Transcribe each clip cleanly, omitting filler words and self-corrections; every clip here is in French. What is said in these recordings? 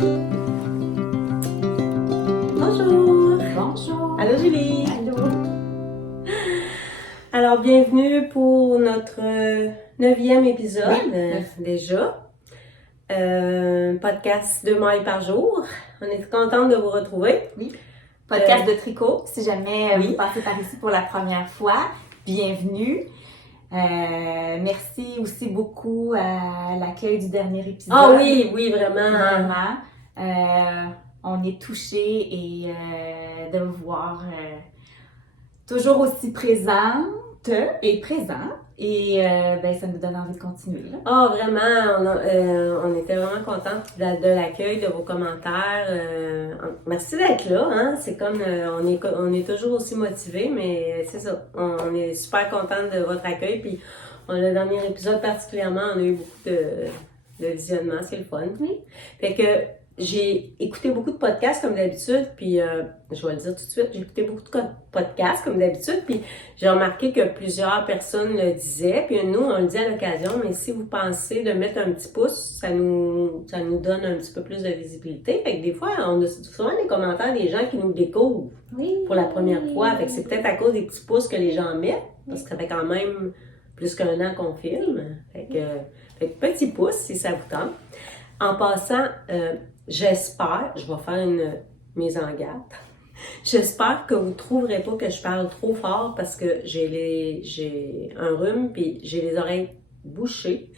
Bonjour! Bonjour! Allô Julie! Allô! Alors, bienvenue pour notre 9e épisode, Oui. déjà. Podcast 2 mailles par jour. On est contente de vous retrouver. Oui. Podcast de tricot. Si jamais oui. vous passez par ici pour la première fois, bienvenue. Merci aussi beaucoup à l'accueil du dernier épisode. Ah oui, oui, vraiment. Vraiment. On est touchés et de vous voir toujours aussi présente et présent. Et ça nous donne envie de continuer. Ah, vraiment, on était vraiment contents de l'accueil, de vos commentaires. Merci d'être là, hein. C'est comme, on est toujours aussi motivés, mais c'est ça. On est super contents de votre accueil. Puis, le dernier épisode particulièrement, on a eu beaucoup de visionnements, c'est le fun. Oui. Fait que, j'ai écouté beaucoup de podcasts comme d'habitude, puis je vais le dire tout de suite, j'ai écouté beaucoup de podcasts comme d'habitude, puis j'ai remarqué que plusieurs personnes le disaient, puis nous, on le dit à l'occasion, mais si vous pensez de mettre un petit pouce, ça nous donne un petit peu plus de visibilité. Fait que des fois, on a souvent des commentaires des gens qui nous découvrent pour la première fois. Fait que c'est peut-être à cause des petits pouces que les gens mettent, parce que ça fait quand même plus qu'un an qu'on filme. Fait que petit pouce si ça vous tente. En passant, j'espère, je vais faire une mise en garde. J'espère que vous ne trouverez pas que je parle trop fort parce que j'ai un rhume puis j'ai les oreilles bouchées.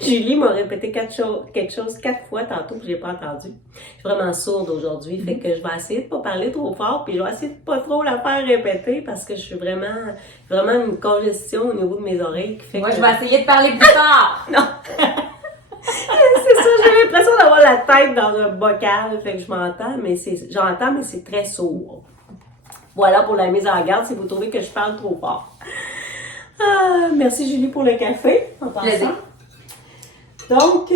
Julie m'a répété quelque chose 4 fois tantôt que je n'ai pas entendu. Je suis vraiment sourde aujourd'hui, fait que je vais essayer de ne pas parler trop fort puis je vais essayer de pas trop la faire répéter parce que je suis vraiment une congestion au niveau de mes oreilles qui fait Moi, je vais essayer de parler plus fort! Non! C'est ça, j'ai l'impression d'avoir la tête dans un bocal, fait que j'entends, mais c'est très sourd. Voilà pour la mise en garde si vous trouvez que je parle trop fort. Ah, merci Julie pour le café, en passant. Donc,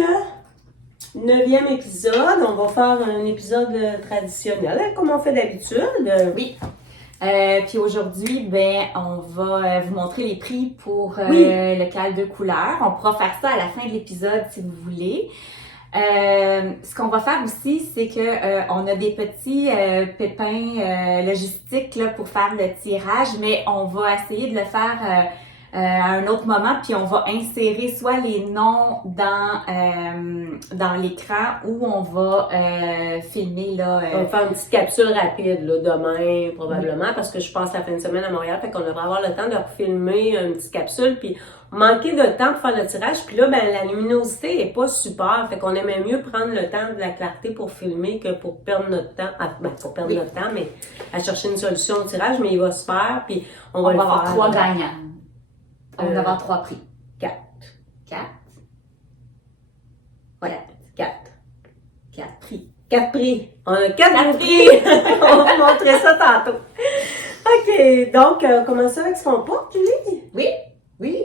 9e épisode, on va faire un épisode traditionnel, hein, comme on fait d'habitude. Oui. Puis aujourd'hui, on va vous montrer les prix pour le cal de couleur. On pourra faire ça à la fin de l'épisode si vous voulez. Ce qu'on va faire aussi, c'est que on a des petits pépins logistiques là, pour faire le tirage, mais on va essayer de le faire à un autre moment, puis on va insérer soit les noms dans l'écran ou on va filmer là. On va faire une petite capsule rapide là, demain probablement parce que je passe la fin de semaine à Montréal, fait qu'on devrait avoir le temps de refilmer une petite capsule, puis manquer de temps pour faire le tirage, puis là la luminosité est pas super, fait qu'on aimait mieux prendre le temps de la clarté pour filmer que pour perdre notre temps, notre temps, mais à chercher une solution au tirage, mais il va se faire, puis on va avoir 3 gagnants. On va avoir 3 prix. 4. 4? Ouais, 4. 4 prix. 4 prix. On a 4 prix. On va vous montrer ça tantôt. OK, donc, on commence avec ce qu'on porte, Julie? Oui.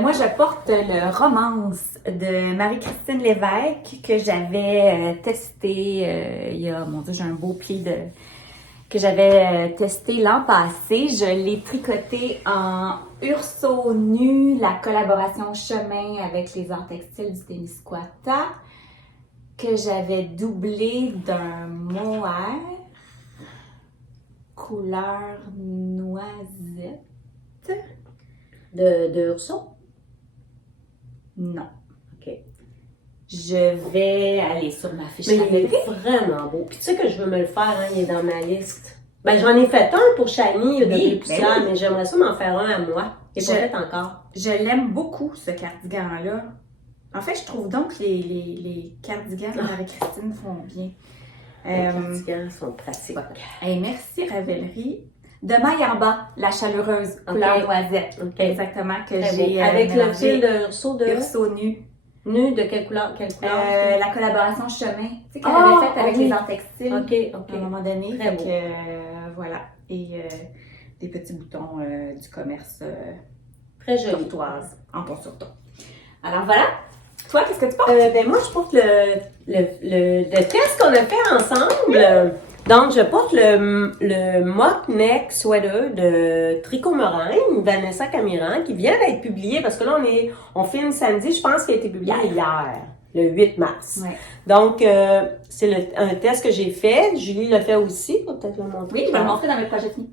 Moi, je porte le Romance de Marie-Christine Lévesque que j'avais testé il y a, mon Dieu, j'ai un beau pli que j'avais testé l'an passé. Je l'ai tricoté en Urso nu, la collaboration chemin avec les arts textiles du Témiscouata, que j'avais doublé d'un mohair couleur noisette. De Urso? Non. OK. Je vais aller sur ma fiche. Mais il est vraiment beau. Puis tu sais que je veux me le faire, hein, il est dans ma liste. J'en ai fait un pour Shani depuis plusieurs, mais j'aimerais ça m'en faire un à moi. Il n'est pas fait encore. Je l'aime beaucoup, ce cardigan-là. En fait, je trouve donc que les cardigans de Marie-Christine font bien. Les cardigans sont pratiques. Hey, merci Ravelry. De maille en bas, la chaleureuse, couleur noisette. Okay. Exactement, que j'ai avec le fil de Urso nu. Nu de quelle couleur? La collaboration chemin, tu sais, qu'elle avait faite avec les arts textiles. OK. À un moment donné. Très beau. Voilà. Et des petits boutons du commerce très joli. Courtoise, en ton sur ton. Alors voilà. Toi, qu'est-ce que tu portes? Moi, je porte le test qu'on a fait ensemble. Donc, je porte le mock neck sweater de Tricot Meringue, Vanessa Camiran, qui vient d'être publié parce que là, on filme samedi. Je pense qu'il a été publié hier. le 8 mars. Ouais. Donc, c'est un test que j'ai fait. Julie l'a fait aussi, faut peut-être le montrer. Oui, je vais le montrer dans mes projets finis.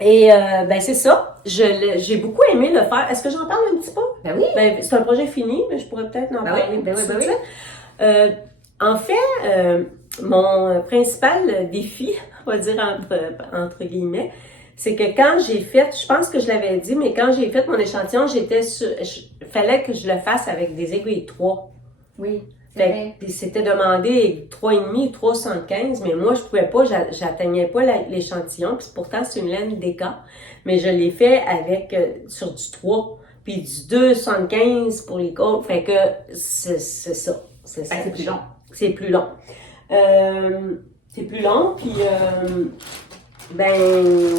Et ben c'est ça. J'ai beaucoup aimé le faire. Est-ce que j'en parle un petit peu? Ben oui. Ben, c'est un projet fini, mais je pourrais peut-être en parler un petit peu. En fait, mon principal défi, on va dire entre guillemets, c'est que quand j'ai fait, je pense que je l'avais dit, mais quand j'ai fait mon échantillon, fallait que je le fasse avec des aiguilles 3. Oui. Puis c'était demandé 3,5 ou 3,75, mais moi je pouvais pas, j'atteignais pas l'échantillon, puis pourtant c'est une laine DK, mais je l'ai fait avec sur du 3, puis du 2,75 pour les côtes, fait que c'est ça. C'est plus long. C'est plus long. C'est plus long, puis ben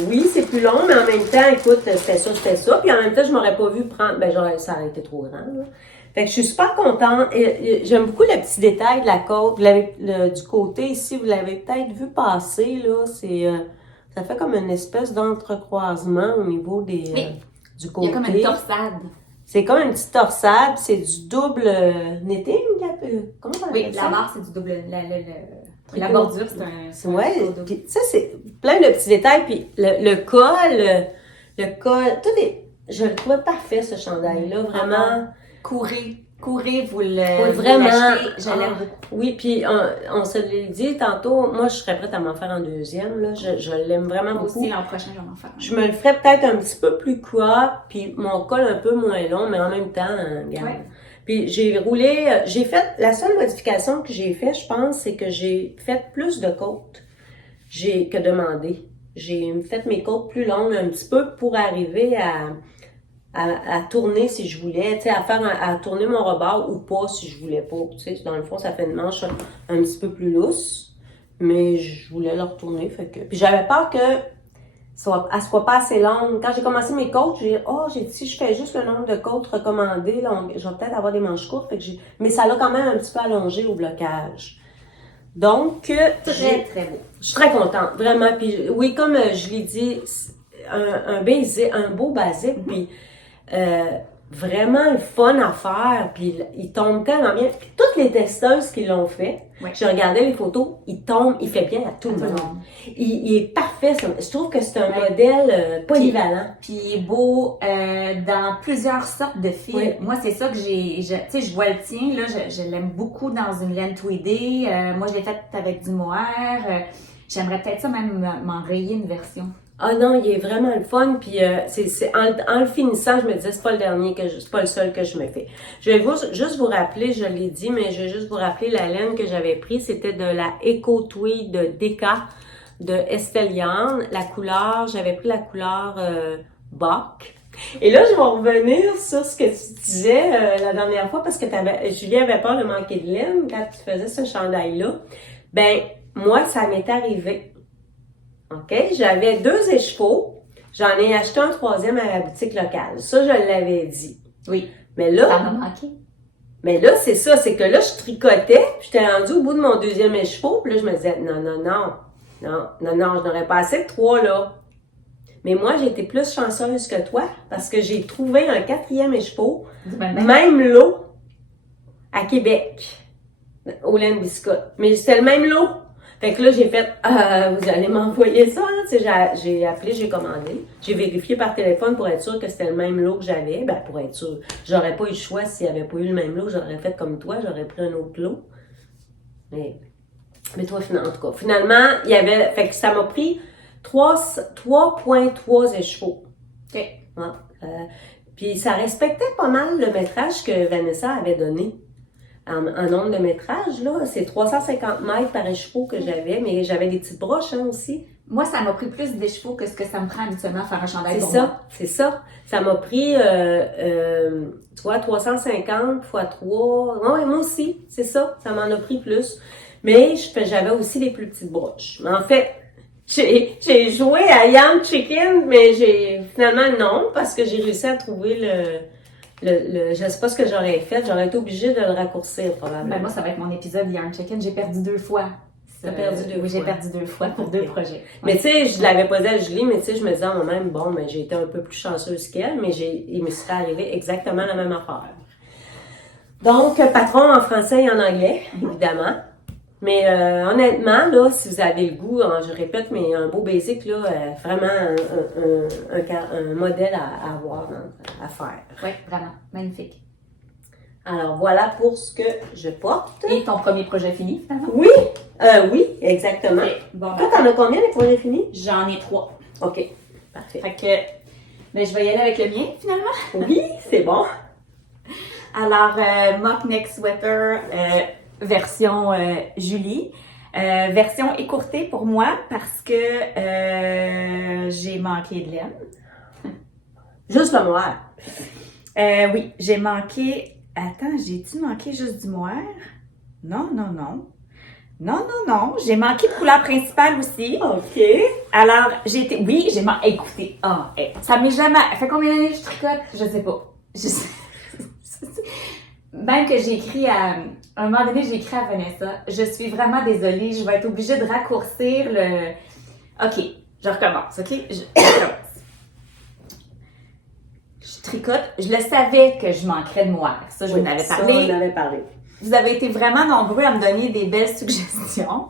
oui, c'est plus long, mais en même temps, écoute, c'était ça, puis en même temps, je m'aurais pas vu prendre, ça aurait été trop grand, là. Fait que je suis super contente. Et j'aime beaucoup le petit détail de la côte. Du côté ici, vous l'avez peut-être vu passer, là. Ça fait comme une espèce d'entrecroisement au niveau du côté. Il y a comme une torsade. C'est comme une petite torsade. C'est du double knitting. Comment on appelle ça? La barre, c'est du double. La bordure, c'est un ouais. Puis ça, c'est plein de petits détails. Puis le col, je le trouvais parfait, ce chandail-là. Vraiment. Courez, vous vraiment. l'achetez, je l'aime beaucoup. Oui, puis on se l'a dit tantôt, moi je serais prête à m'en faire en deuxième, là, je l'aime vraiment beaucoup. Aussi l'an prochain, je vais m'en faire. Je me le ferais peut-être un petit peu plus crop, puis mon col un peu moins long, mais en même temps, regarde. Ouais. Puis la seule modification que j'ai fait, je pense, c'est que j'ai fait plus de côtes que demandé. J'ai fait mes côtes plus longues un petit peu pour arriver à tourner si je voulais, tu sais, à tourner mon rebord ou pas si je voulais pas. Tu sais, dans le fond, ça fait une manche un petit peu plus lousse, mais je voulais le retourner, fait que. Puis j'avais peur que elle soit pas assez longue. Quand j'ai commencé mes côtes, j'ai dit si je fais juste le nombre de côtes recommandées, là, je vais peut-être avoir des manches courtes, fait que mais ça l'a quand même un petit peu allongé au blocage. Donc, très beau. Je suis très contente, vraiment. Puis oui, comme je l'ai dit, un beau basique, puis vraiment le fun à faire, puis il tombe tellement bien. Puis toutes les testeuses qui l'ont fait, j'ai regardé les photos, il fait bien à tout le monde. Il est parfait. Je trouve que c'est un modèle polyvalent. Puis il est beau dans plusieurs sortes de fils. Oui. Moi, c'est ça que tu sais, je vois le tien, là, je l'aime beaucoup dans une laine tweedée. Moi, je l'ai faite avec du mohair. J'aimerais peut-être ça même m'enrayer une version. Ah non, il est vraiment le fun, puis en le finissant, je me disais, c'est pas le seul que je me fais. Je vais juste vous rappeler, je l'ai dit, mais je vais juste vous rappeler la laine que j'avais prise, c'était de la Eco Tweed de DK de Estelle Yarn. La couleur, j'avais pris la couleur Bach. Et là, je vais revenir sur ce que tu disais la dernière fois, parce que Julie avait peur de manquer de laine quand tu faisais ce chandail-là. Ben, moi, ça m'est arrivé. OK? J'avais 2 écheveaux. J'en ai acheté un 3e à la boutique locale. Ça, je l'avais dit. Oui. Mais là. Ça m'a manqué. Mais là, c'est ça. C'est que là, je tricotais. Puis j'étais rendue au bout de mon 2e écheveau. Puis là, je me disais, non, je n'aurais pas assez de 3 là. Mais moi, j'ai été plus chanceuse que toi. Parce que j'ai trouvé un 4e écheveau. Même lot. À Québec. Au laine biscotte. Mais c'était le même lot. Fait que là, j'ai fait, vous allez m'envoyer ça, hein? Tu sais, j'ai appelé, j'ai commandé. J'ai vérifié par téléphone pour être sûre que c'était le même lot que j'avais. Ben, pour être sûre. J'aurais pas eu le choix s'il n'y avait pas eu le même lot. J'aurais fait comme toi, j'aurais pris un autre lot. Mais toi, en tout cas, finalement, fait que ça m'a pris 3,3 écheveaux. OK. Ouais. Puis ça respectait pas mal le métrage que Vanessa avait donné. En nombre de métrage, là, c'est 350 mètres par écheveau que j'avais, mais j'avais des petites broches aussi. Moi, ça m'a pris plus d'écheveaux que ce que ça me prend habituellement à faire un chandail pour moi. C'est ça. Ça m'a pris, 350 x 3. Oui, moi aussi, c'est ça. Ça m'en a pris plus. Mais j'avais aussi des plus petites broches. Mais en fait, j'ai joué à Yam Chicken, mais finalement non, parce que j'ai réussi à trouver je sais pas ce que j'aurais fait. J'aurais été obligée de le raccourcir, probablement. Ben moi, ça va être mon épisode Yarn Chicken. J'ai perdu 2 fois. T'as perdu 2 fois? Oui, j'ai perdu 2 fois pour 2 projets. Mais tu sais, je l'avais posé à Julie, mais tu sais, je me disais en moi-même, bon, mais j'ai été un peu plus chanceuse qu'elle, mais il me serait arrivé exactement la même affaire. Donc, patron en français et en anglais, évidemment. Mais honnêtement, là, si vous avez le goût, je répète, mais un beau basic, là, vraiment un modèle à avoir, hein, à faire. Oui, vraiment. Magnifique. Alors, voilà pour ce que je porte. Et ton premier projet fini, finalement? Oui, exactement. Okay. Bon, toi, t'en as combien, les projets finis? J'en ai 3. OK, parfait. Fait que, ben, je vais y aller avec le mien, finalement. Oui, c'est bon. Alors, mock neck sweater, version Julie. Version écourtée pour moi parce que j'ai manqué de laine. Juste le moire. Oui, j'ai manqué... Attends, j'ai-tu manqué juste du moire? Non. J'ai manqué de couleur principale aussi. OK. Alors, oui, j'ai manqué... Écoutez, ça m'est jamais... Ça fait combien d'années que je tricote? Je sais pas. Même que j'ai écrit à un moment donné, j'ai écrit à Vanessa, je suis vraiment désolée, je vais être obligée de raccourcir le... OK, je recommence, OK? Je recommence. Je tricote. Je le savais que je manquerais de moire. Ça, je vous en avais parlé. Ça, on en avait parlé. Vous avez été vraiment nombreux à me donner des belles suggestions.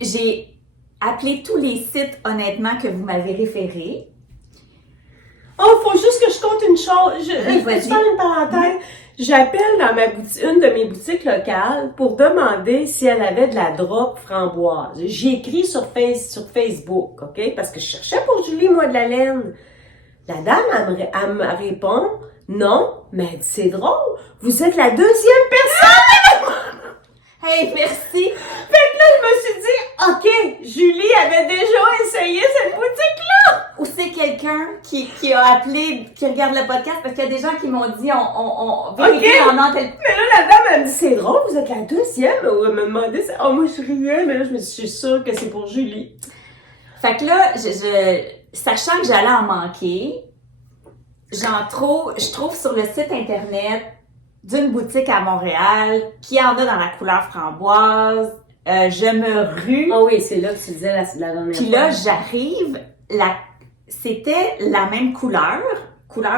J'ai appelé tous les sites, honnêtement, que vous m'avez référés. Oh, faut juste que je compte une chose. Oui, Je vais faire une parenthèse. J'appelle dans une de mes boutiques locales pour demander si elle avait de la drop framboise. J'ai écrit sur Facebook, OK? Parce que je cherchais pour Julie, moi, de la laine. La dame, elle me répond, non, mais elle dit, c'est drôle. Vous êtes la deuxième personne! Hey, merci! Fait que là, je me suis dit, OK, Julie avait déjà essayé cette boutique-là! Ou c'est quelqu'un qui a appelé, qui regarde le podcast, parce qu'il y a des gens qui m'ont dit, on vérifie en antenne. Mais là, la dame, elle me dit, c'est drôle, vous êtes la deuxième. Elle me demandait, moi, je riais, mais là, je me suis sûre que c'est pour Julie. Fait que là, sachant que j'allais en manquer, je trouve sur le site internet d'une boutique à Montréal qui en a dans la couleur framboise. Je me rue. Ah oui, c'est là que tu disais la dernière fois. Puis là, j'arrive, c'était la même couleur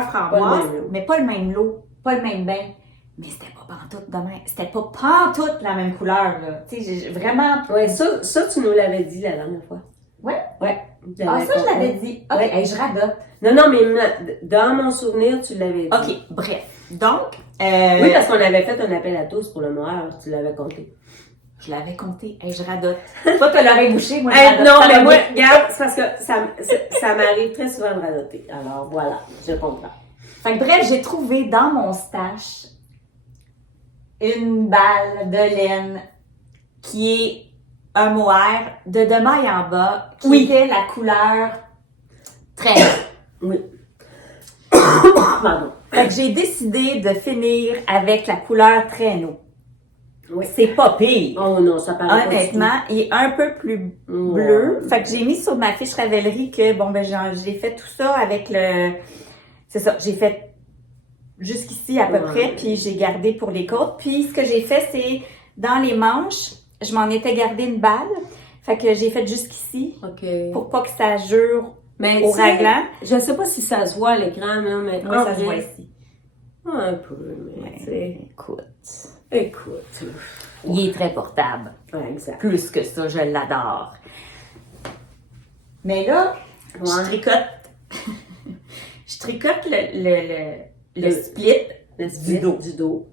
framboise, mais pas le même lot, pas le même bain. Mais c'était pas pantoute de même. C'était pas pantoute la même couleur, là. Tu sais, j'ai vraiment... Ouais, ça, tu nous l'avais dit la dernière fois. Ouais? Ouais. Ah, ça, je l'avais dit. OK, Ouais. hey, je radote. Non, mais dans mon souvenir, tu l'avais dit. OK, bref. Donc, oui, parce qu'on avait fait un appel à tous pour le moire, tu l'avais compté. Je l'avais compté. Hey, je radote. Toi, t'as l'oreille bouchée, moi, je Hey, radote. non, Ça mais va moi, bien. regarde, c'est parce que ça m'arrive très souvent de radoter. Alors, voilà, je comprends. Fait que bref, j'ai trouvé dans mon stash une balle de laine qui est un mohair de mailles en bas, qui était la couleur très... Oui. Pardon. Fait que j'ai décidé de finir avec la couleur traîneau. Oui. C'est pas pire. Oh non, ça paraît Honnêtement, il est un peu plus bleu. Fait que j'ai mis sur ma fiche Ravelry que, bon, ben, j'ai fait tout ça avec le... C'est ça, j'ai fait jusqu'ici à peu près, puis j'ai gardé pour les côtes. Puis ce que j'ai fait, c'est dans les manches, je m'en étais gardé une balle. Fait que j'ai fait jusqu'ici pour pas que ça jure au raglan. Je sais pas si ça se voit à l'écran, là, mais Oui, ça se voit ici. Un peu, mais tu sais. Écoute. Il est très portable. Ouais, exact. Plus que ça, je l'adore. Mais là, je tricote. Je tricote le split du dos.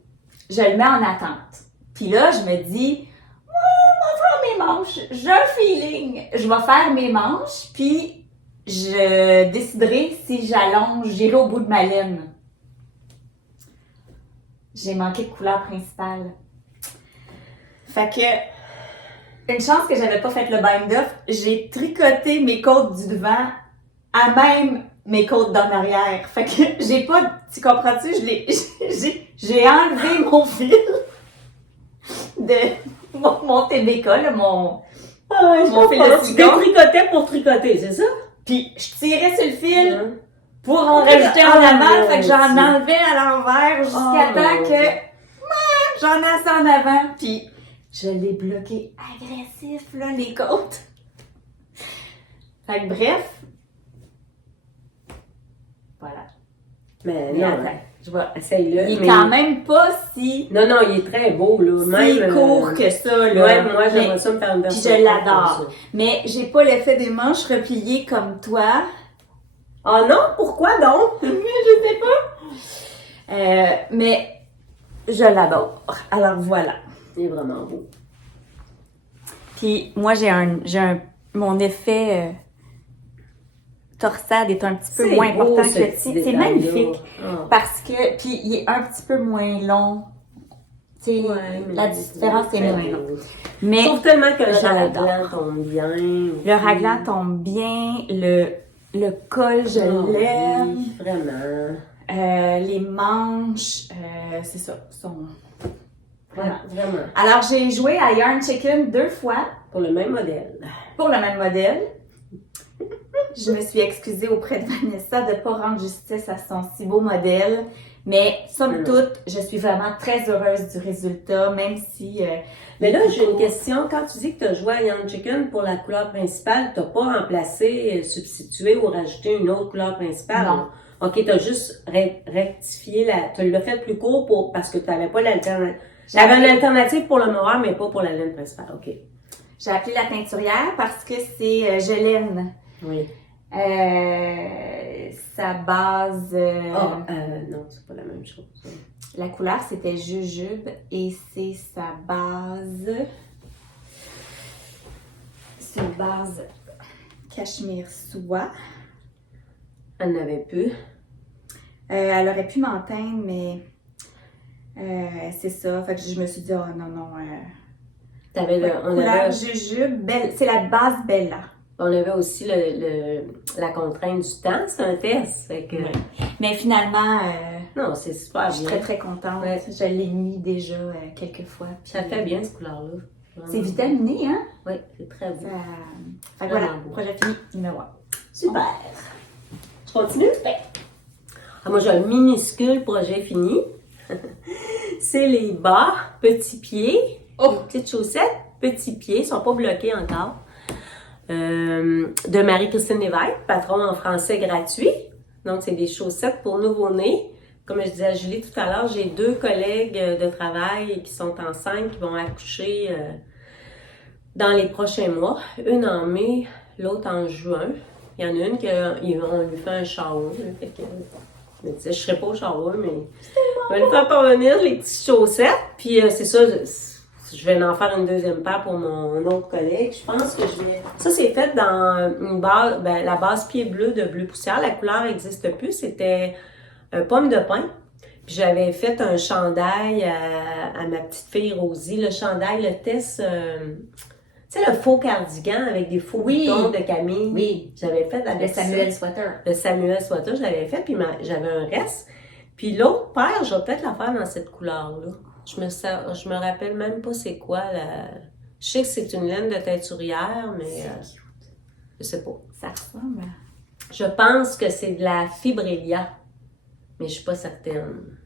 Je le mets en attente. Puis là, je me dis, je vais faire mes manches. J'ai un feeling. Je vais faire mes manches, puis je déciderai si j'allonge, j'irai au bout de ma laine. J'ai manqué de couleur principale. Fait que, une chance que j'avais pas fait le bind-off, j'ai tricoté mes côtes du devant à même mes côtes d'en arrière. Fait que j'ai pas, tu comprends-tu, j'ai enlevé mon fil de mon TBK, là, mon fil de Tu cigare. détricotais pour tricoter, c'est ça? Puis je tirais sur le fil pour en rajouter en avant, fait que j'en enlevais à l'envers jusqu'à temps que j'en ai assez en avant. Puis je l'ai bloqué agressif, là, les côtes. Fait que bref. Voilà. Mais Mais non, attends. Je vois. Essaye-le. Il est quand même pas si... Non, il est très beau, là. Si court que ça, là. Ouais, moi, j'aimerais ça me faire une version. Puis je l'adore. Mais j'ai pas l'effet des manches repliées comme toi. Ah non? Pourquoi donc? Mais je sais pas. Mais je l'adore. Alors voilà. Il est vraiment beau. Puis moi, mon effet torsade est un petit peu moins important que le tien. C'est magnifique. Oh. Parce que, puis il est un petit peu moins long. Tu sais, la différence est moins longue. Mais je trouve tellement que le j'adore. raglan tombe bien. Le raglan tombe bien, le col, je l'aime. Oui, vraiment. Les manches, c'est ça, sont... Voilà, vraiment. Alors, j'ai joué à Yarn Chicken 2 fois. Pour le même modèle. Pour le même modèle. Je me suis excusée auprès de Vanessa de ne pas rendre justice à son si beau modèle. Mais, somme toute, je suis vraiment très heureuse du résultat, même si... mais là, j'ai une question. Quand tu dis que tu as joué à Yarn Chicken pour la couleur principale, tu n'as pas remplacé, substitué ou rajouté une autre couleur principale? Non. OK, tu as juste rectifié tu l'as fait plus court parce que tu n'avais pas l'alternative. J'avais une alternative pour le noir, mais pas pour la laine principale. OK. J'ai appelé la teinturière parce que c'est Gélène. Oui. Sa base... non, c'est pas la même chose. La couleur, c'était jujube et c'est sa base... C'est une base cachemire soie. Elle n'avait plus. Elle aurait pu m'en teindre, mais c'est ça. Fait que je me suis dit, oh non. Couleur jujube, c'est la base Bella. On avait aussi la contrainte du temps, c'est un test. Fait que... Mais finalement, non, c'est super bien. Je suis très très contente. Ouais. Je l'ai mis déjà quelques fois. Puis, ça fait bien cette couleur-là. C'est vitaminé, hein? Oui, c'est très beau. Fait que voilà, projet fini, numéro 1. Super. Je continue? Oui. Moi, j'ai un minuscule projet fini. C'est les bas, petits pieds. Petites chaussettes, petits pieds, ils sont pas bloqués encore. De Marie-Christine Lévesque, patron en français gratuit. Donc, c'est des chaussettes pour nouveau-nés. Comme je disais à Julie tout à l'heure, j'ai 2 collègues de travail qui sont enceintes, qui vont accoucher dans les prochains mois. Une en mai, l'autre en juin. Il y en a une qu'on lui fait un shower. Fait que, je me disais, je serais pas au shower, mais on va lui faire parvenir les petites chaussettes. Puis c'est ça, je vais en faire une deuxième paire pour mon autre collègue. Je pense que je vais... Ça, c'est fait dans une base, la base pied bleu de Bleu Poussière. La couleur n'existe plus. C'était pomme de pin. Puis j'avais fait un chandail à ma petite fille Rosie. Le chandail, le test... tu sais, le faux cardigan avec des faux boutons de Camille. Oui. J'avais fait avec le Samuel Sweater. Le Samuel Sweater, je l'avais fait, puis j'avais un reste. Puis l'autre paire, je vais peut-être la faire dans cette couleur-là. Je me rappelle même pas c'est quoi la... Je sais que c'est une laine de teinturière, mais je sais pas. Ça ressemble. Je pense que c'est de la fibrelia, mais je suis pas certaine.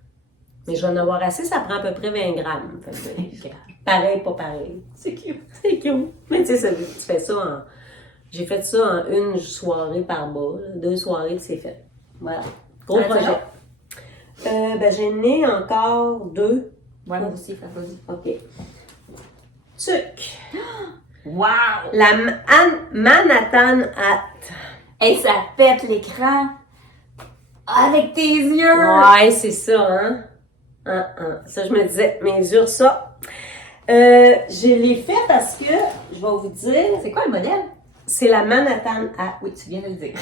Mais je vais en avoir assez, ça prend à peu près 20 grammes. Fait que, pareil, pas pareil. C'est cute. C'est cute. Mais tu sais, tu fais ça en... J'ai fait ça en une soirée par bas. 2 soirées, c'est fait. Voilà. Gros projet. J'en ai encore 2. Ouais, moi aussi, ça vas-y. OK. Tuc. Wow! La Manhattan Hat. Et ça pète l'écran. Avec tes yeux! Ouais, c'est ça, hein? Ça, je me disais, mes yeux, ça. Je l'ai fait parce que, je vais vous dire... C'est quoi le modèle? C'est la Manhattan Hat. Oui, tu viens de le dire.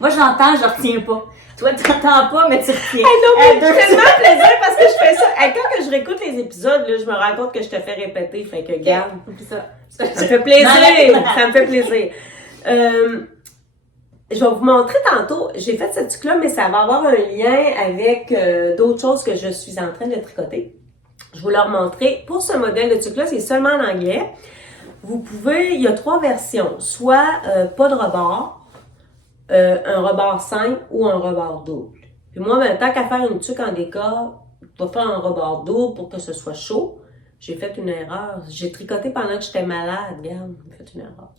Moi, j'entends, je retiens pas. Toi, tu n'entends pas, mais tu retiens. Hey, non, mais tellement plaisir parce que je fais ça. Hey, quand je réécoute les épisodes, là, je me rends compte que je te fais répéter. Fait que, garde. Ça me fait plaisir. Ça me fait plaisir. Je vais vous montrer tantôt. J'ai fait ce truc-là, mais ça va avoir un lien avec d'autres choses que je suis en train de tricoter. Je vais vous leur montrer. Pour ce modèle de truc-là, c'est seulement en anglais. Vous pouvez, il y a 3 versions. Soit pas de rebord, un rebord simple ou un rebord double. Puis moi, tant qu'à faire une tuque en décor, je vais faire un rebord double pour que ce soit chaud. J'ai fait une erreur. J'ai tricoté pendant que j'étais malade. Regarde, j'ai fait une erreur.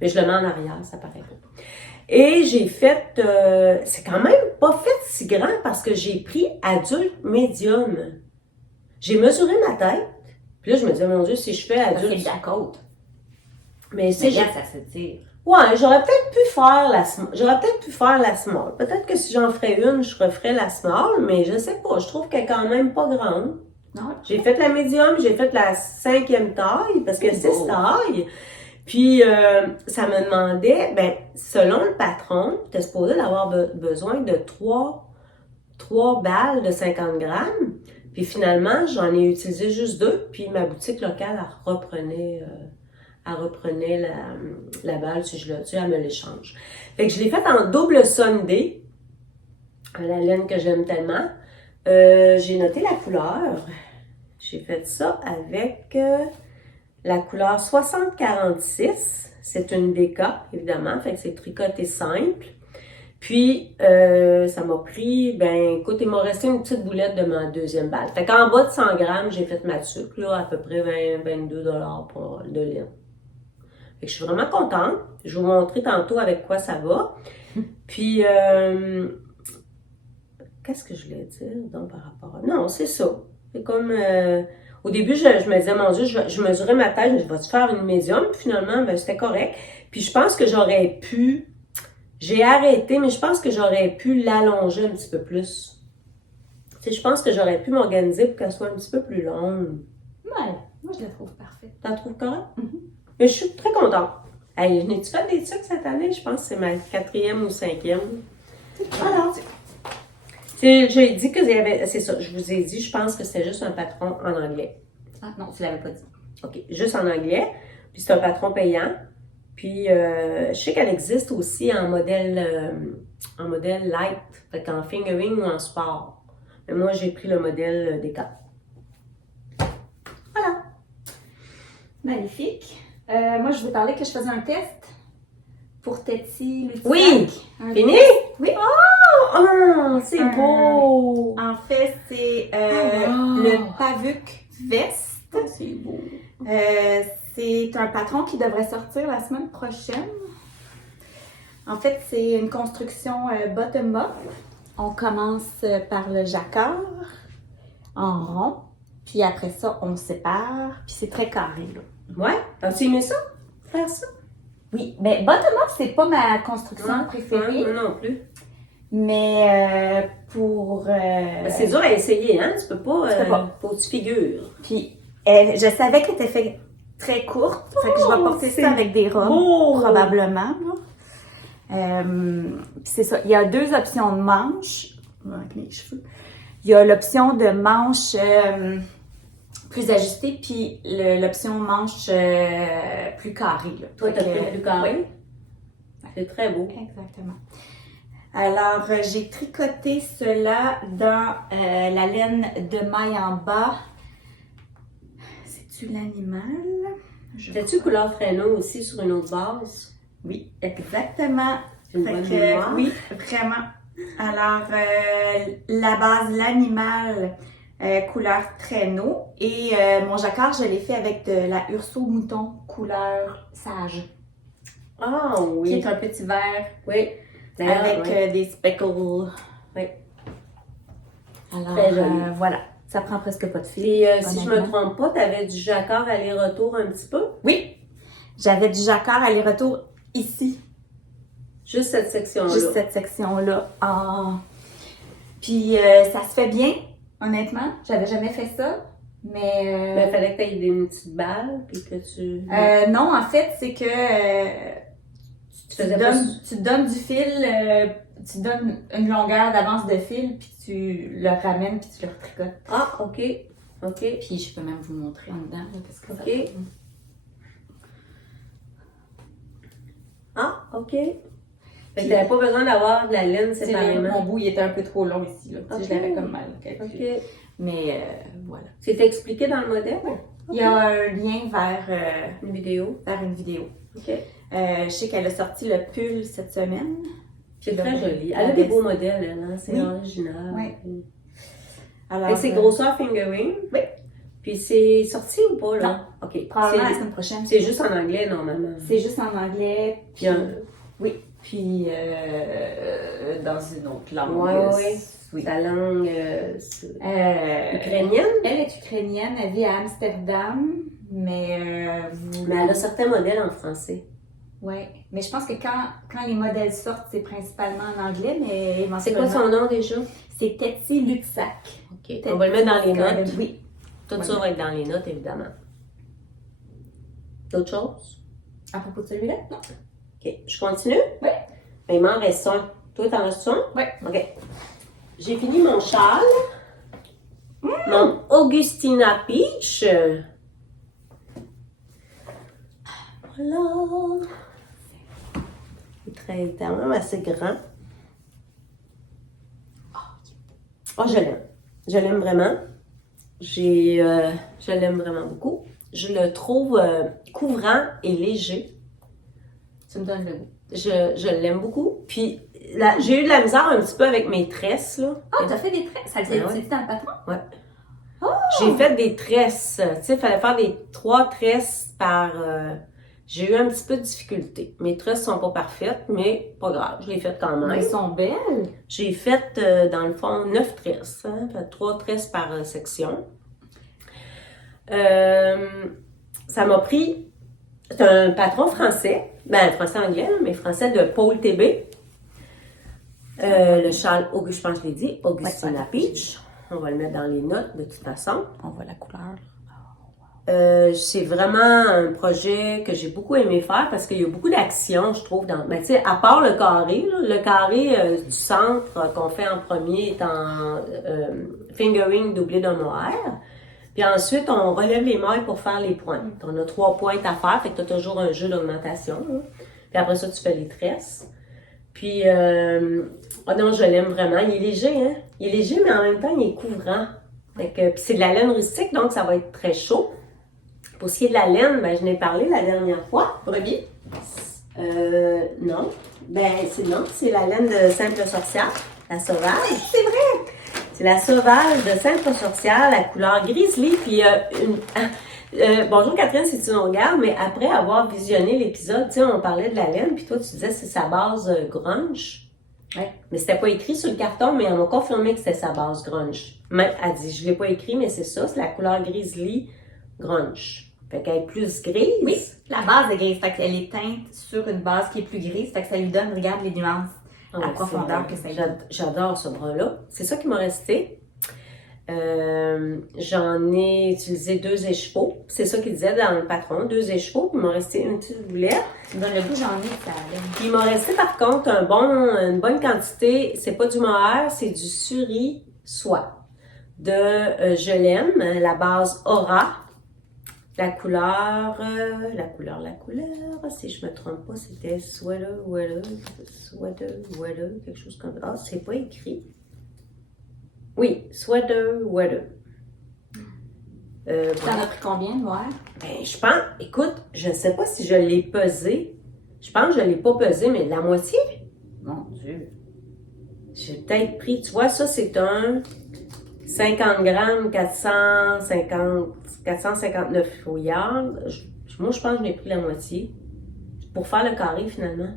Mais je le mets en arrière, ça paraît pas. Et j'ai fait, c'est quand même pas fait si grand parce que j'ai pris adulte médium. J'ai mesuré ma tête. Puis là, je me disais, mon Dieu, si je fais Ça, adulte. c'est de la côte. Mais C'est là, ça se tire. Ouais, j'aurais peut-être pu faire la small. Peut-être que si j'en ferais une, je referais la small, mais je sais pas. Je trouve qu'elle est quand même pas grande. Non. J'ai fait la médium, j'ai fait la 5e taille, parce que c'est beau. taille. Puis, ça me demandait, ben, selon le patron, tu es supposé d'avoir besoin de 3 balles de 50 grammes. Puis finalement, j'en ai utilisé juste 2, puis ma boutique locale, elle reprenait la balle si je l'ai, elle me l'échange. Fait que je l'ai faite en double Sunday, la laine que j'aime tellement. J'ai noté la couleur. J'ai fait ça avec la couleur 6046. C'est une DK, évidemment, fait que c'est tricoté simple. Puis, ça m'a pris, ben, écoute, il m'a resté une petite boulette de ma 2e balle. Fait qu'en bas de 100 grammes, j'ai fait ma tuque, là, à peu près 22 $ pour de laine. Fait que je suis vraiment contente. Je vais vous montrer tantôt avec quoi ça va. Puis, qu'est-ce que je voulais dire donc par rapport à... Non, c'est ça. C'est comme... au début, je me disais, mon Dieu, je mesurais ma taille, je vais-tu faire une médium? Puis finalement, ben, c'était correct. Puis je pense que j'aurais pu... J'ai arrêté, mais je pense que j'aurais pu l'allonger un petit peu plus. Tu sais, je pense que j'aurais pu m'organiser pour qu'elle soit un petit peu plus longue. Ouais, moi je la trouve parfaite. T'en trouves correct? Mm-hmm. Mais je suis très contente. Hey, n'ai-tu fait des trucs cette année? Je pense que c'est ma 4e ou 5e. Voilà. J'ai dit que c'est ça, je vous ai dit, je pense que c'était juste un patron en anglais. Ah non, tu l'avais pas dit. OK, juste en anglais. Puis c'est un patron payant. Puis je sais qu'elle existe aussi en modèle light, fait qu'en fingering ou en sport. Mais moi, j'ai pris le modèle des 4. Voilà. Magnifique. Moi, je vous parlais que je faisais un test pour Tetty Luciac. Oui! Fini? Oui. Oh, c'est beau! En fait, c'est wow. le Pavuk Vest. Oh, c'est beau. C'est un patron qui devrait sortir la semaine prochaine. En fait, c'est une construction bottom-up. On commence par le jacquard en rond, puis après ça, on sépare, puis c'est très carré, là. Ouais? As-tu aimé ça? Faire ça? Oui, mais bottom-up, c'est pas ma construction préférée. Moi non plus. Mais pour... C'est dur à essayer, hein? Tu peux pas. Faut que tu figures. Puis, je savais qu'elle était faite très courte. Fait que je vais porter ça avec des robes, probablement. Puis c'est ça. Il y a 2 options de manches. Avec mes cheveux. Il y a l'option de manche plus ajustée, puis l'option manche plus carrée. Là. Toi, t'as pris le plus carré? Oui. C'est très beau. Exactement. Alors, j'ai tricoté cela dans la laine de maille en bas. C'est-tu l'animal? T'as-tu couleur traîneau aussi sur une autre base? Oui, exactement. Une bonne mémoire. Oui, vraiment. Alors, la base, l'animal, couleur traîneau. Et mon jacquard, je l'ai fait avec de la Urso Mouton, couleur sage. Ah oui. Qui est un petit vert. Oui. Avec des speckles. Oui. Alors, très joli. voilà. Ça prend presque pas de fil. Et si je me trompe pas, tu avais du jacquard aller-retour un petit peu? Oui. J'avais du jacquard aller-retour ici. Juste cette section-là. Juste cette section-là. Puis ça se fait bien, honnêtement. J'avais jamais fait ça. Mais. Il fallait que tu aies une petite balle puis que tu. Non, en fait, c'est que tu donnes du fil, tu donnes une longueur d'avance de fil, puis tu le ramènes, puis tu le retricotes. Ah, OK. OK. Puis je peux même vous montrer en dedans, là, parce que OK. ça... Ah, OK. Fait que tu n'avais pas besoin d'avoir de la laine séparément. Mon bout, il était un peu trop long ici, là. Okay. Je l'avais comme mal calculé. OK. Mais voilà. C'est expliqué dans le modèle? Okay. Il y a un lien vers une vidéo. Vers une vidéo. OK. Je sais qu'elle a sorti le pull cette semaine. C'est très joli. Elle a des beaux modèles, elle, hein? C'est original. Oui. Alors, c'est grosseur fingering. Oui. Puis c'est sorti ou pas, là? Non. OK. Probablement la semaine prochaine. C'est juste en anglais, normalement. C'est juste en anglais. Puis... Oui. puis dans une autre langue. Oui. Ta langue ukrainienne? Elle est ukrainienne, elle vit à Amsterdam, mais Mais elle a certains modèles en français. Oui, mais je pense que quand les modèles sortent, c'est principalement en anglais, mais éventuellement... C'est quoi son nom déjà? C'est Tetsi Lutsak. OK, on va le mettre dans les notes. Oui. Tout ça va être dans les notes, évidemment. D'autres choses? À propos de celui-là? Non. OK, je continue? Oui. Ben, il m'en reste un. Toi, t'en restes un? Oui. OK. J'ai fini mon châle. Mon Augustina Peach. Voilà. Il est quand même assez grand. Oh, je l'aime. Je l'aime vraiment. Je l'aime vraiment beaucoup. Je le trouve couvrant et léger. Tu me donnes le goût. Je l'aime beaucoup. Puis, j'ai eu de la misère un petit peu avec mes tresses, là. Ah, t'as fait des tresses? Ça le fait dans le patron? Ouais. Oh! J'ai fait des tresses. Tu sais, il fallait faire 3 tresses par... j'ai eu un petit peu de difficulté. Mes tresses sont pas parfaites, mais pas grave. Je les ai faites quand même. Elles sont belles. J'ai fait, dans le fond, 9 tresses. Hein, fait 3 tresses par section. Ça m'a pris... C'est un patron français. Ben, français-anglais, mais français de Paul TB. Le châle, je pense que je l'ai dit, Augustina Peach. On va le mettre dans les notes de toute façon. On voit la couleur. C'est vraiment un projet que j'ai beaucoup aimé faire parce qu'il y a beaucoup d'action, je trouve. Mais tu sais, à part le carré, là, le carré du centre qu'on fait en premier est en fingering doublé d'un mohair. Puis ensuite, on relève les mailles pour faire les pointes. On a 3 pointes à faire, fait que tu as toujours un jeu d'augmentation. Là. Puis après ça, tu fais les tresses. Puis, oh non, je l'aime vraiment. Il est léger, hein? Il est léger, mais en même temps, il est couvrant. Fait que, puis c'est de la laine rustique, donc ça va être très chaud. Pour ce qui est de la laine, ben, je n'ai parlé la dernière fois. Brebis? Non. Ben, c'est la laine de Simple Sorcière, la sauvage. C'est vrai! C'est la sauvage de Simple Sorcière, la couleur grizzly, puis bonjour Catherine, si tu nous regardes, mais après avoir visionné l'épisode, tu sais, on parlait de la laine, puis toi, tu disais que c'est sa base grunge. Ouais. Mais c'était pas écrit sur le carton, mais elle m'a confirmé que c'était sa base grunge. Même, elle dit, je l'ai pas écrit, mais c'est ça, c'est la couleur grizzly grunge. Fait qu'elle est plus grise. Oui, la base est grise, fait qu'elle est teinte sur une base qui est plus grise, fait que ça lui donne, regarde les nuances, la profondeur que ça donne. J'adore ce bras-là. C'est ça qui m'a resté. J'en ai utilisé 2 écheveaux. C'est ça qu'il disait dans le patron, 2 écheveaux. Puis il m'a resté une petite boulette. Dans le goût, j'en ai ça. Puis il m'a resté par contre une bonne quantité. C'est pas du mohair, c'est du suri soie. De Je l'aime, la base Aura. La couleur, si je me trompe pas, c'était sweater, quelque chose comme ça. Ah, c'est pas écrit. Oui, sweater. T'en as pris combien de mohair? Ben, je pense, écoute, je ne sais pas si je l'ai pesé. Je pense que je ne l'ai pas pesé, mais la moitié. Mon Dieu. J'ai peut-être pris, tu vois, ça c'est un 50 grammes, 459 fouillards. Moi, je pense que j'ai pris la moitié pour faire le carré finalement.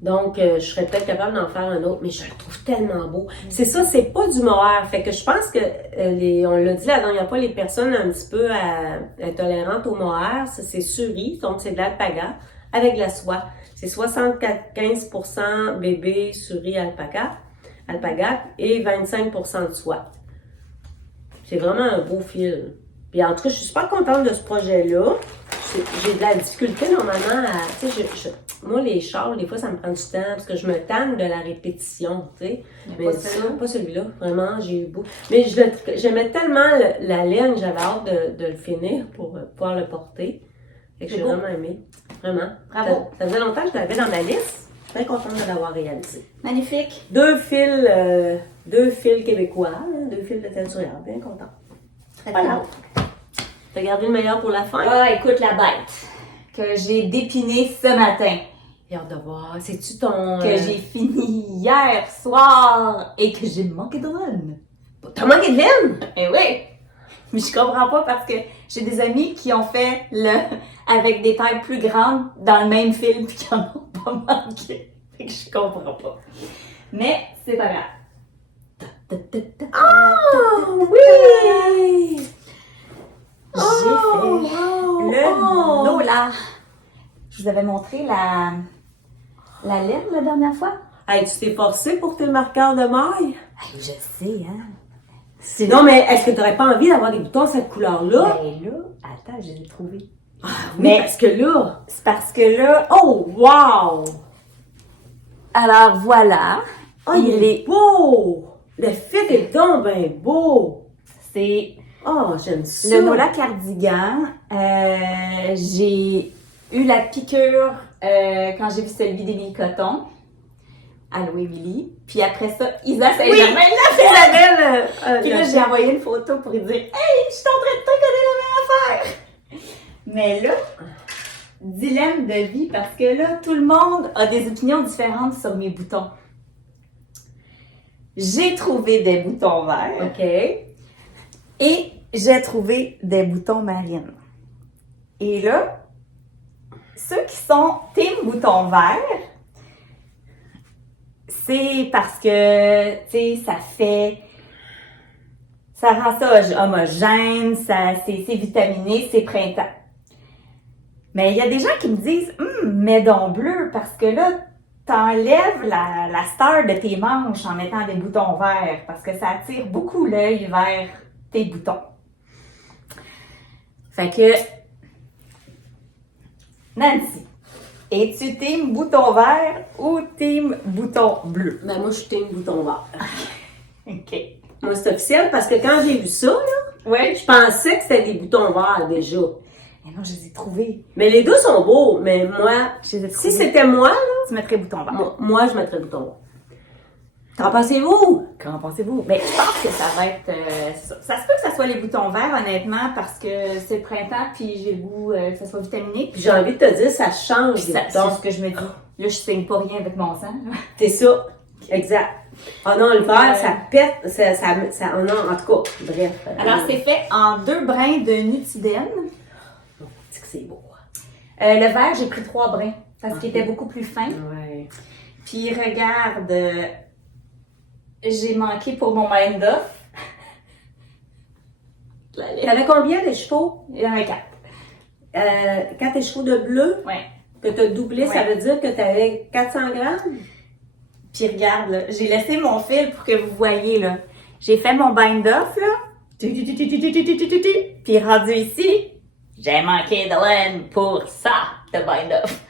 Donc, je serais peut-être capable d'en faire un autre, mais je le trouve tellement beau. C'est ça, c'est pas du mohair. Fait que je pense que, on l'a dit la dernière fois, les personnes un petit peu intolérantes au mohair, ça c'est suri, donc c'est de l'alpaga avec de la soie. C'est 75% bébé suri alpaga et 25% de soie. C'est vraiment un beau fil. Puis en tout cas, je suis super contente de ce projet-là. J'ai de la difficulté normalement à... Tu sais, moi, les châles, des fois, ça me prend du temps parce que je me tanne de la répétition, tu sais. Mais ça, pas celui-là. Vraiment, j'ai eu beau. Mais j'aimais tellement la laine, j'avais hâte de le finir pour pouvoir le porter. Fait que j'ai vraiment aimé. Vraiment. Bravo. Ça faisait longtemps que je l'avais dans ma liste. Très contente de l'avoir réalisé. Magnifique. 2 fils québécois, hein, 2 fils de teinture. Bien contente. Très Voilà. bien. T'as gardé le meilleur pour la fin? Ah, écoute la bête que j'ai dépinée ce matin. J'ai hâte de voir. C'est-tu ton... Que j'ai fini hier soir et que j'ai manqué de laine. T'as manqué de laine? Eh oui! Mais je comprends pas parce que j'ai des amis qui ont fait avec des tailles plus grandes dans le même fil puis qui en ont pas va manquer. Fait que je comprends pas. Mais c'est pas grave. Oh, oui! J'ai fait le Lola. Je vous avais montré la lettre la dernière fois. Hey, tu t'es forcé pour tes marqueurs de maille? Je sais, hein. Sinon, mais est-ce que tu n'aurais pas envie d'avoir des boutons de cette couleur-là? Ben là, attends, je l'ai trouvé. Oui, Mais- parce que là... C'est parce que là, Oh, wow! alors voilà. Oh, il est beau! Le fit est donc bien beau! C'est Oh, j'aime ça! le Lola Cardigan. J'ai eu la piqûre quand j'ai vu celui d'Émilie Coton. Allô, Émilie. Puis après ça, Isa Saint-Germain l'a fait. Isabelle! Puis là, j'ai envoyé une photo pour lui dire « Hey, je suis en train de te connaître la même affaire! » Mais là, dilemme de vie, parce que là, tout le monde a des opinions différentes sur mes boutons. J'ai trouvé des boutons verts OK. et j'ai trouvé des boutons marines. Et là, ceux qui sont team boutons verts, c'est parce que, tu sais, ça rend ça homogène, c'est vitaminé, c'est printemps. Mais il y a des gens qui me disent, mets donc bleu, parce que là, t'enlèves la star de tes manches en mettant des boutons verts, parce que ça attire beaucoup l'œil vers tes boutons. Fait que, Nancy, es-tu team bouton vert ou team bouton bleu? Ben, moi, je suis team bouton vert. OK. Moi, c'est officiel parce que quand j'ai vu ça, là, Ouais. je pensais que c'était des boutons verts déjà. Mais non, je les ai trouvés. Mais les deux sont beaux, mais moi, Je les ai trouvés. si c'était moi, là, Tu mettrais bouton vert. moi, je mettrais bouton vert. Qu'en pensez-vous? Qu'en pensez-vous? Mais je pense que ça va être... ça se peut que ça soit les boutons verts, honnêtement, parce que c'est le printemps, puis j'ai le goût que ça soit vitaminé. Puis j'ai envie de te dire, ça change Puis les c'est boutons. ce que je me dis. Là, je saigne pas rien avec mon sang. là. C'est ça. Exact. Oh non, le vert, ça pète. Oh non, en tout cas, bref. Alors, c'est fait en 2 brins de Nutiden. C'est que c'est beau. Le vert, j'ai pris 3 brins, parce qu'il était beaucoup plus fin. Ouais. Puis regarde, j'ai manqué pour mon mind-off. T'avais combien de chevaux? Il y en a 4. 4 chevaux de bleu Ouais. que tu as doublé, ça Ouais. veut dire que tu avais 400 grammes? Puis regarde, là, j'ai laissé mon fil pour que vous voyez, là. J'ai fait mon bind-off, là. Puis rendu ici, j'ai manqué de laine pour ça, de bind-off.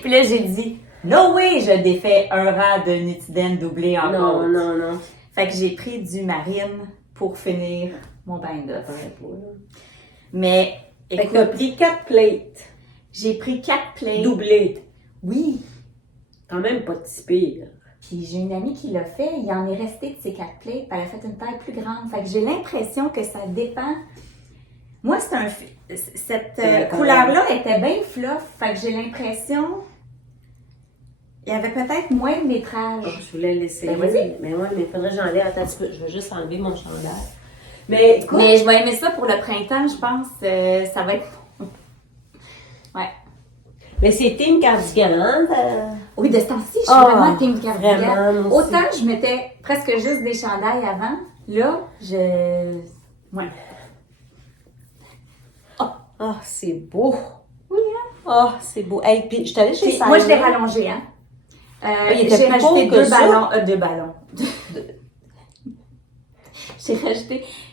Puis là, j'ai dit, no way, je défais un rang de Nutiden doublé en Non, côte. non, non. Fait que j'ai pris du marine pour finir mon bind-off. Mais, Fait que écoute, tu as pris 4 plates j'ai pris 4 plates. doublées. Oui. Quand même pas si pire. Puis j'ai une amie qui l'a fait, il en est resté de ces 4 plates, puis elle a fait une taille plus grande. Fait que j'ai l'impression que ça dépend. Moi, cette couleur-là était bien fluff, fait que j'ai l'impression il y avait peut-être moins de Oh, métrage. je voulais l'essayer. Ben, vas-y. Mais ouais, mais il faudrait que j'enlève. Attends un petit peu. Je vais juste enlever mon chandail. Mais écoute, Mais je vais aimer ça pour le printemps, je pense. Ça va être... Ouais. mais c'est Team Cardigan. Oui, de ce temps-ci, je suis Ah, vraiment team cardigan. vraiment, moi aussi. Autant je mettais presque juste des chandails avant, là, ouais. Ah, c'est beau. Oui, hein? Ah, c'est beau. Hey, puis je suis allée chez Puis, Simon. moi, je l'ai rallongé, hein. il était J'ai plus rajouté court que 2 ça. ballons. 2 ballons.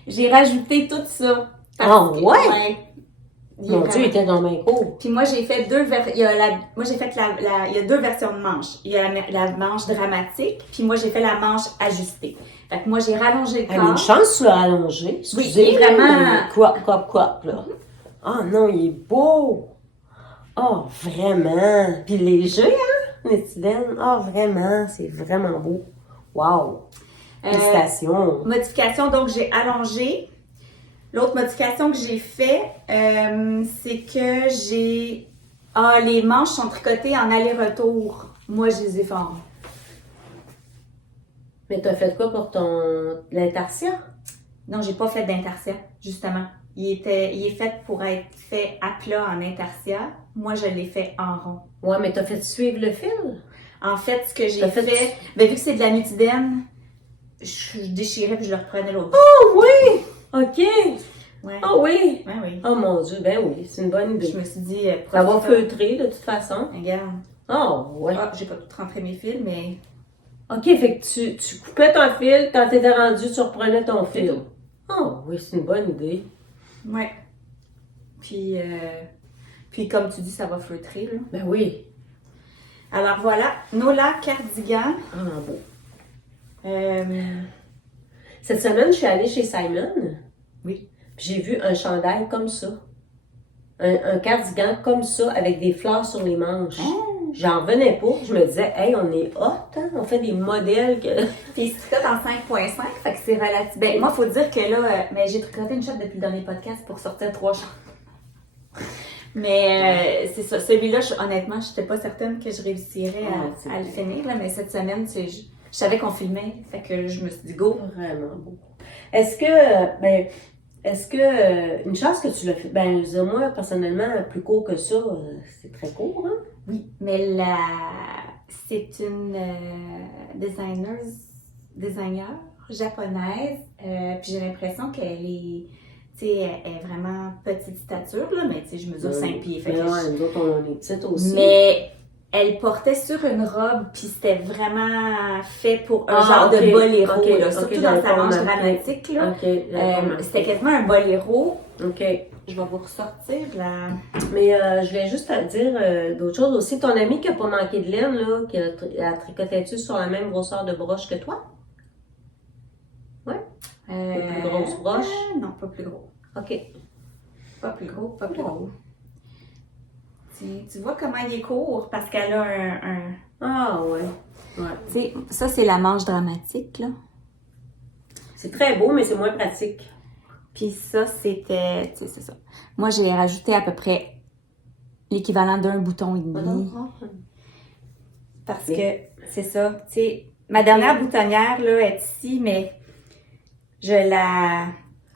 J'ai rajouté tout ça. Ah, que- ouais? Il est Mon Dieu, il vraiment- était dans mes cours. Puis moi, j'ai fait il y a 2 versions de manches. Il y a la manche dramatique, puis moi, j'ai fait la manche ajustée. Fait que moi, j'ai rallongé le Elle a corps. une chance de rallonger. Excusez, il est vraiment- mais Quoi, là. Ah non, il est beau. Oh, vraiment. Puis léger, hein, Nutiden. Ah, vraiment, c'est vraiment beau. Wow. Félicitations. Modification, donc j'ai allongé. L'autre modification que j'ai fait, c'est que j'ai... Ah, les manches sont tricotées en aller-retour. Moi, je les ai formes. Mais t'as fait quoi pour l'intarsia? Non, j'ai pas fait d'intarsia, justement. Il est fait pour être fait à plat en intarsia. Moi, je l'ai fait en rond. Ouais, mais t'as fait suivre le fil? En fait, ce que j'ai fait, ben, vu que c'est de la nutidène, je déchirais puis je le reprenais l'autre bout. Oh oui! OK. Ouais. Oh oui! Ouais, oui. Oh mon Dieu, ben oui, c'est une bonne idée. Je me suis dit, Ça va feutrer de toute façon. Regarde. Oh ouais. Ah, j'ai pas tout rentré mes fils, mais... OK, fait que tu coupais ton fil, quand t'étais rendu, tu reprenais ton fil. Oh oui, c'est une bonne idée. Ouais. Puis comme tu dis, ça va feutrer, là. Ben oui. Alors voilà, Nola cardigan. Ah bon. Cette semaine, je suis allée chez Simon. Oui. Puis j'ai vu un chandail comme ça. Un cardigan comme ça, avec des fleurs sur les manches. J'en revenais pas. Je me disais, hey, on est hot, hein? On fait des modèles que. Puis il se tricote en 5.5, fait que c'est relatif. Ben, moi, faut dire que là, mais j'ai tricoté une shop depuis le dernier podcast pour sortir 3 chandails. Mais c'est ça. Celui-là, honnêtement, je n'étais pas certaine que je réussirais à le finir, là, mais cette semaine, je savais qu'on filmait, fait que je me suis dit go. Vraiment beau. Est-ce que une chance que tu l'as fait? Ben, je veux dire, moi, personnellement, plus court que ça, c'est très court, hein? Oui, mais c'est une designer japonaise, puis j'ai l'impression qu'elle est. Tu sais, elle est vraiment petite stature, là, mais tu sais, je mesure 5 pieds. Fait mais ouais, nous autres, on est petites aussi. Mais elle portait sur une robe, puis c'était vraiment fait pour un genre de boléro, là, surtout dans sa manche dramatique, là. C'était quasiment un boléro. OK. Je vais vous ressortir là. Mais je voulais juste te dire d'autres choses aussi. Ton amie qui n'a pas manqué de laine, là, a tricoté-tu sur la même grosseur de broche que toi? Ouais. Plus grosse broche? Non, pas plus gros. OK. Pas plus gros, pas plus gros. Tu vois comment il est court parce qu'elle a un... Ah ouais. Tu sais, ça c'est la manche dramatique, là. C'est très beau, mais c'est moins pratique. Puis ça, c'était... Tu sais, c'est ça. Moi, j'ai rajouté à peu près l'équivalent d'un bouton et demi. Parce que, c'est ça. Tu sais, ma dernière boutonnière, là, est ici, mais je la...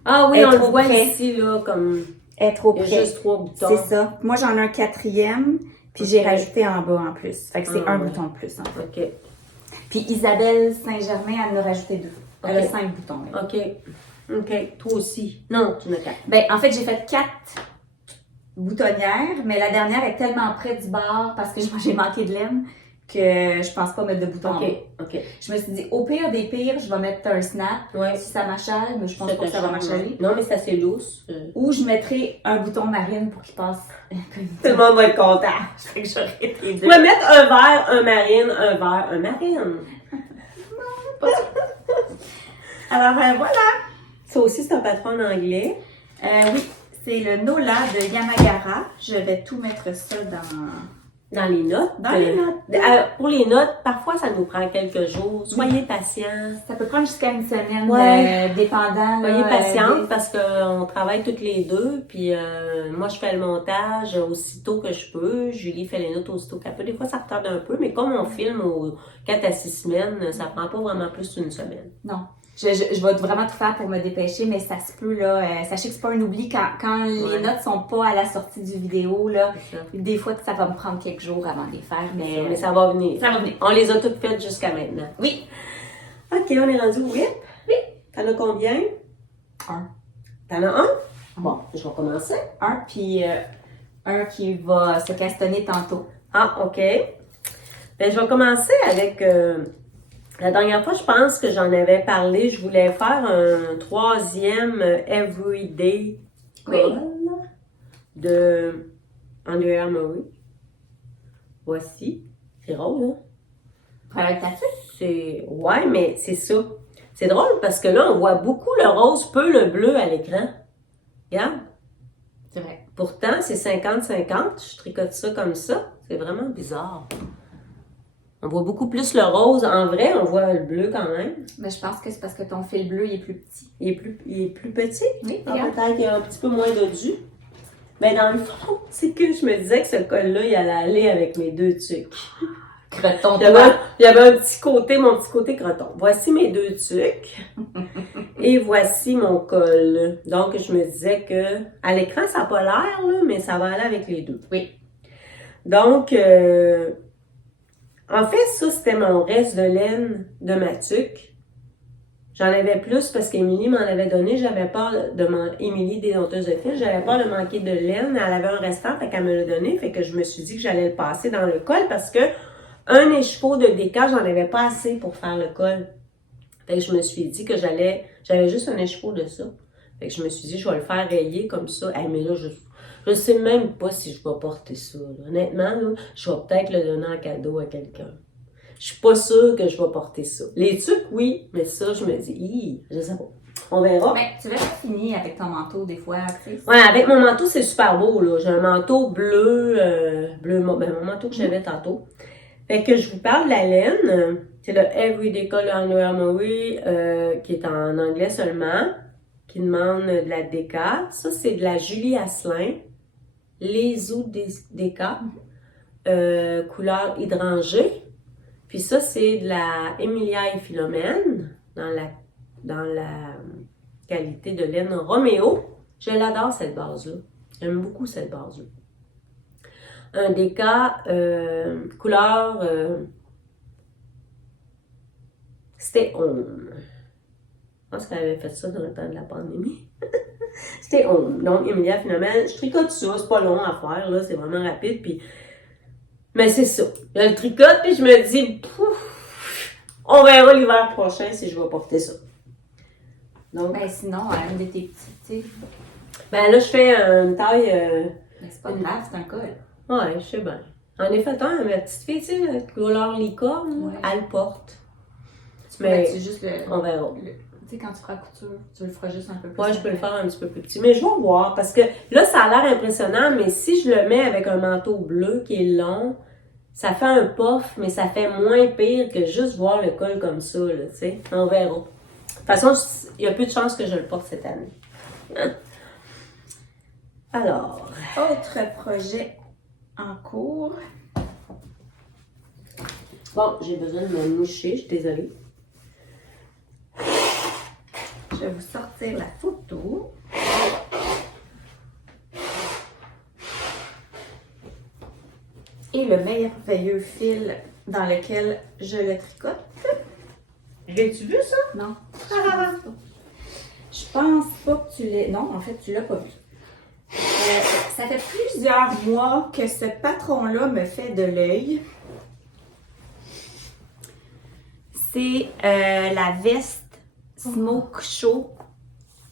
Ah oui, on le voit ici, là, comme... Elle est trop près. Il y a juste 3 boutons. C'est ça. Moi, j'en ai un 4e, puis j'ai rajouté en bas en plus. Fait que c'est un bouton de plus, en fait. OK. Puis Isabelle Saint-Germain, elle en a rajouté 2. Elle a 5 boutons. Là. OK. Toi aussi. Non, tu en as 4. Ben, en fait, j'ai fait 4 boutonnières, mais la dernière est tellement près du bord parce que j'ai manqué de laine que je pense pas mettre de boutons. OK. Je me suis dit, au pire des pires, je vais mettre un snap si ça m'achale, mais je pense pas que ça va m'achaler. Non, mais c'est assez lousse. Ou je mettrai un bouton marine pour qu'il passe. Tout le monde va être content. Fait que j'aurais été Tu vas mettre un vert, un marine, un vert, un marine. Alors, voilà. Ça aussi, c'est un patron en anglais. Oui, c'est le Nola de Yamagara. Je vais tout mettre ça dans les notes. Pour les notes, parfois, ça nous prend quelques jours. Soyez patients. Ça peut prendre jusqu'à une semaine, dépendant. Soyez patiente parce qu'on travaille toutes les deux. Puis moi, je fais le montage aussitôt que je peux. Julie fait les notes aussitôt qu'elle peut. Des fois, ça retarde un peu, mais comme on filme aux 4 à 6 semaines, ça prend pas vraiment plus d'une semaine. Non. Je vais vraiment tout faire pour me dépêcher, mais ça se peut, là. Sachez que c'est pas un oubli quand les notes sont pas à la sortie du vidéo, là. Des fois, ça va me prendre quelques jours avant de les faire, mais ça va venir. Ça va venir. On les a toutes faites jusqu'à maintenant. Oui. OK, on est rendu au whip. Oui. T'en as combien? 1. T'en as 1? Bon, je vais commencer. 1, puis un qui va se castonner tantôt. Ah, OK. Ben, je vais commencer avec... la dernière fois, je pense que j'en avais parlé. Je voulais faire un 3e Everyday Call de Under Armour. Voici. C'est drôle, hein? Ouais, mais c'est ça. C'est drôle parce que là, on voit beaucoup le rose, peu le bleu à l'écran. Regarde. C'est vrai. Pourtant, c'est 50-50. Je tricote ça comme ça. C'est vraiment bizarre. On voit beaucoup plus le rose. En vrai, on voit le bleu quand même. Mais je pense que c'est parce que ton fil bleu, il est plus petit. Il est plus petit? Oui, peut-être qu'il y a un petit peu moins de jus. Mais dans le fond, c'est que je me disais que ce col-là, il allait aller avec mes 2 tucs. Croton. Il y avait un petit côté, mon petit côté croton. Voici mes 2 tucs. Et voici mon col. Donc, je me disais que à l'écran, ça n'a pas l'air, là, mais ça va aller avec les deux. Oui. Donc, en fait, ça, c'était mon reste de laine de ma tuque. J'en avais plus parce qu'Émilie m'en avait donné. J'avais peur Émilie, dédompteuse de fil, j'avais peur de manquer de laine. Elle avait un restant, fait qu'elle me l'a donné. Fait que je me suis dit que j'allais le passer dans le col parce que un écheveau de déca, j'en avais pas assez pour faire le col. Fait que je me suis dit que j'avais juste un écheveau de ça. Fait que je me suis dit, je vais le faire rayer comme ça. Hey, mais là, je sais même pas si je vais porter ça. Là. Honnêtement, là, je vais peut-être le donner en cadeau à quelqu'un. Je suis pas sûre que je vais porter ça. Les tuques, oui, mais ça, je me dis, je sais pas. On verra. Mais tu verras fini avec ton manteau des fois, tu sais. Ouais, avec mon manteau, c'est super beau, là. J'ai un manteau bleu, mon manteau que j'avais tantôt. Fait que je vous parle de la laine. C'est le Everyday Color Armory, qui est en anglais seulement, qui demande de la déca. Ça, c'est de la Julie Asselin. Les eaux déca, couleur hydrangée. Puis ça, c'est de la Emilia et Philomène, dans la qualité de laine Roméo. Je l'adore, cette base-là. J'aime beaucoup cette base-là. Un déca, couleur Stay Home. Je pense qu'elle avait fait ça dans le temps de la pandémie. Stay Home. Donc, Emilia Philomène, je tricote ça, c'est pas long à faire, là, c'est vraiment rapide, puis... Mais c'est ça. Je le tricote, puis je me dis, pouf, on verra l'hiver prochain si je vais porter ça. Donc, Ben sinon, une de tes petites, tu sais. ben là, je fais une taille... Ben, c'est pas grave, c'est un col. Ouais, je sais bien. En effet, ma petite fille, tu sais, la couleur licorne, Ouais. elle le porte. Mais c'est juste on verra. Tu sais, quand tu feras la couture, tu le feras juste un peu plus. Ouais, je peux le faire un petit peu plus petit. Mais je vais voir, parce que là, ça a l'air impressionnant, mais si je le mets avec un manteau bleu qui est long, ça fait un puff, mais ça fait moins pire que juste voir le col comme ça, là, tu sais. On verra. De toute façon, il y a plus de chances que je le porte cette année. Alors. Autre projet en cours. Bon, j'ai besoin de me moucher, je suis désolée. Je vais vous sortir la photo. Et le merveilleux fil dans lequel je le tricote. L'as-tu vu ça? Non. Je pense pas que tu l'aies. Non, en fait, tu l'as pas vu. Ça fait plusieurs mois que ce patron-là me fait de l'œil. C'est la veste Smoke Show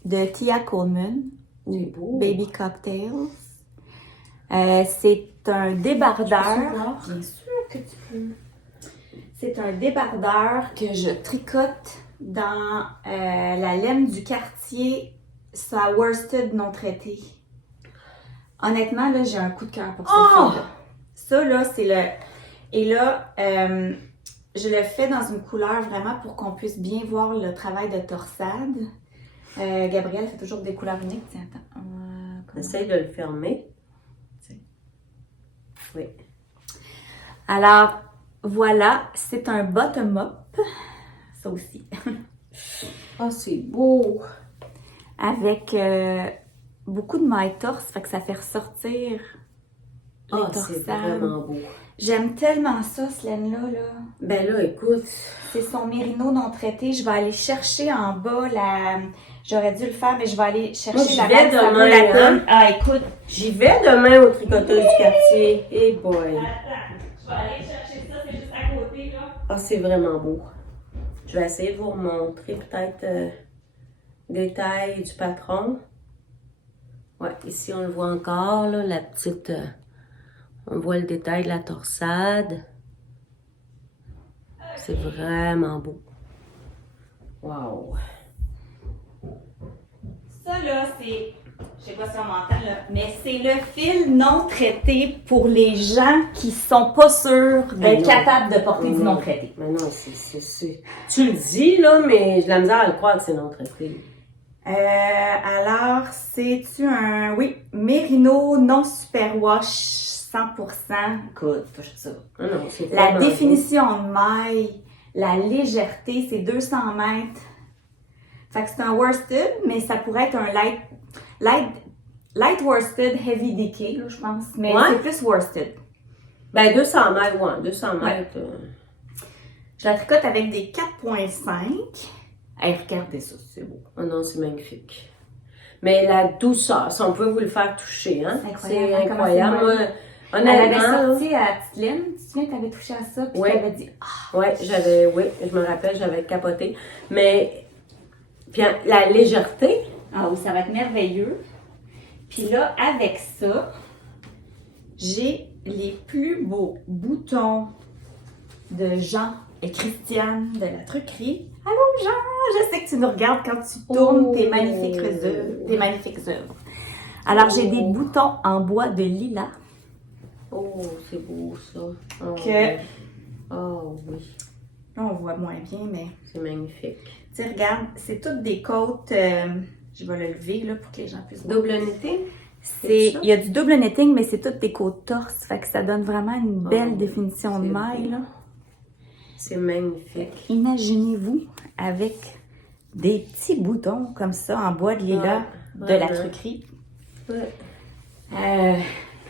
de Tia Coleman. C'est beau. Baby Cocktails. C'est un débardeur. Bien sûr que tu peux. C'est un débardeur que je tricote dans la laine du quartier, sa worsted non traitée. Honnêtement, là, j'ai un coup de cœur pour cette fille-là. Ça, là, c'est le... Et là, je le fais dans une couleur vraiment pour qu'on puisse bien voir le travail de torsade. Gabrielle fait toujours des couleurs uniques. Tiens, attends. Essaye de le fermer. Oui. Alors, voilà, c'est un bottom-up. Ça aussi. Oh, c'est beau! Avec beaucoup de mailles torse, fait que ça fait ressortir les torsades. C'est vraiment beau. J'aime tellement ça, ce laine-là. Là. Ben là, écoute. C'est son mérino non traité. Je vais aller chercher en bas la... J'aurais dû le faire, mais je vais aller chercher moi, la laine. Ça vaut la peine. Ah, écoute. J'y vais demain au tricoteur du quartier. Hey boy! Attends, je vais aller chercher ça, c'est juste à côté, là. Ah, c'est vraiment beau. Je vais essayer de vous remontrer peut-être détail du patron. Ouais, ici on le voit encore, là, la petite... on voit le détail de la torsade. C'est vraiment beau. Wow! Ça, là, c'est... Je sais pas si on m'entend, là, mais c'est le fil non traité pour les gens qui sont pas sûrs d'être capables de porter du non traité. Mais non, c'est... Tu le dis, là, mais j'ai de la misère à le croire que c'est non traité. Alors, c'est-tu un... Oui, Mérino non superwash 100%. Écoute, touche ça. Ah non, c'est La définition de maille, la légèreté, c'est 200 mètres. Fait que c'est un worsted, mais ça pourrait être un light worsted, heavy decay, là, je pense. Mais c'est plus worsted. Ben 200 mètres, ouais, 200 Ouais. mètres. Je la tricote avec des 4,5. Hey, regardez ça, c'est beau. Oh non, c'est magnifique. Mais la douceur, si on peut vous le faire toucher, hein? C'est incroyable, C'est hein, comment incroyable. c'est Moi, molle. Elle avait honnêtement, sorti à la petite Lynn. Tu te souviens, t'avais touché à ça, puis Ouais. t'avais dit ouais, oui, je me rappelle, j'avais capoté. Mais, puis la légèreté, ah oui, ça va être merveilleux. Puis là, avec ça, j'ai les plus beaux boutons de Jean et Christiane de la truquerie. Allô Jean, je sais que tu nous regardes quand tu tournes tes magnifiques œuvres. Alors j'ai des boutons en bois de lilas. oh, c'est beau ça. Oh, Que- oui. Oh oui, Là, on voit moins bien, mais c'est magnifique. tu sais, regarde, c'est toutes des côtes. Je vais le lever là, pour que les gens puissent voir. Double unité? Il y a du double netting, mais c'est toutes des côtes torses. Fait que ça donne vraiment une belle Oh, définition de c'est maille. beau. Là. C'est magnifique. Imaginez-vous avec des petits boutons comme ça en bois de lilas Ouais, de la vraiment. truquerie. Ouais.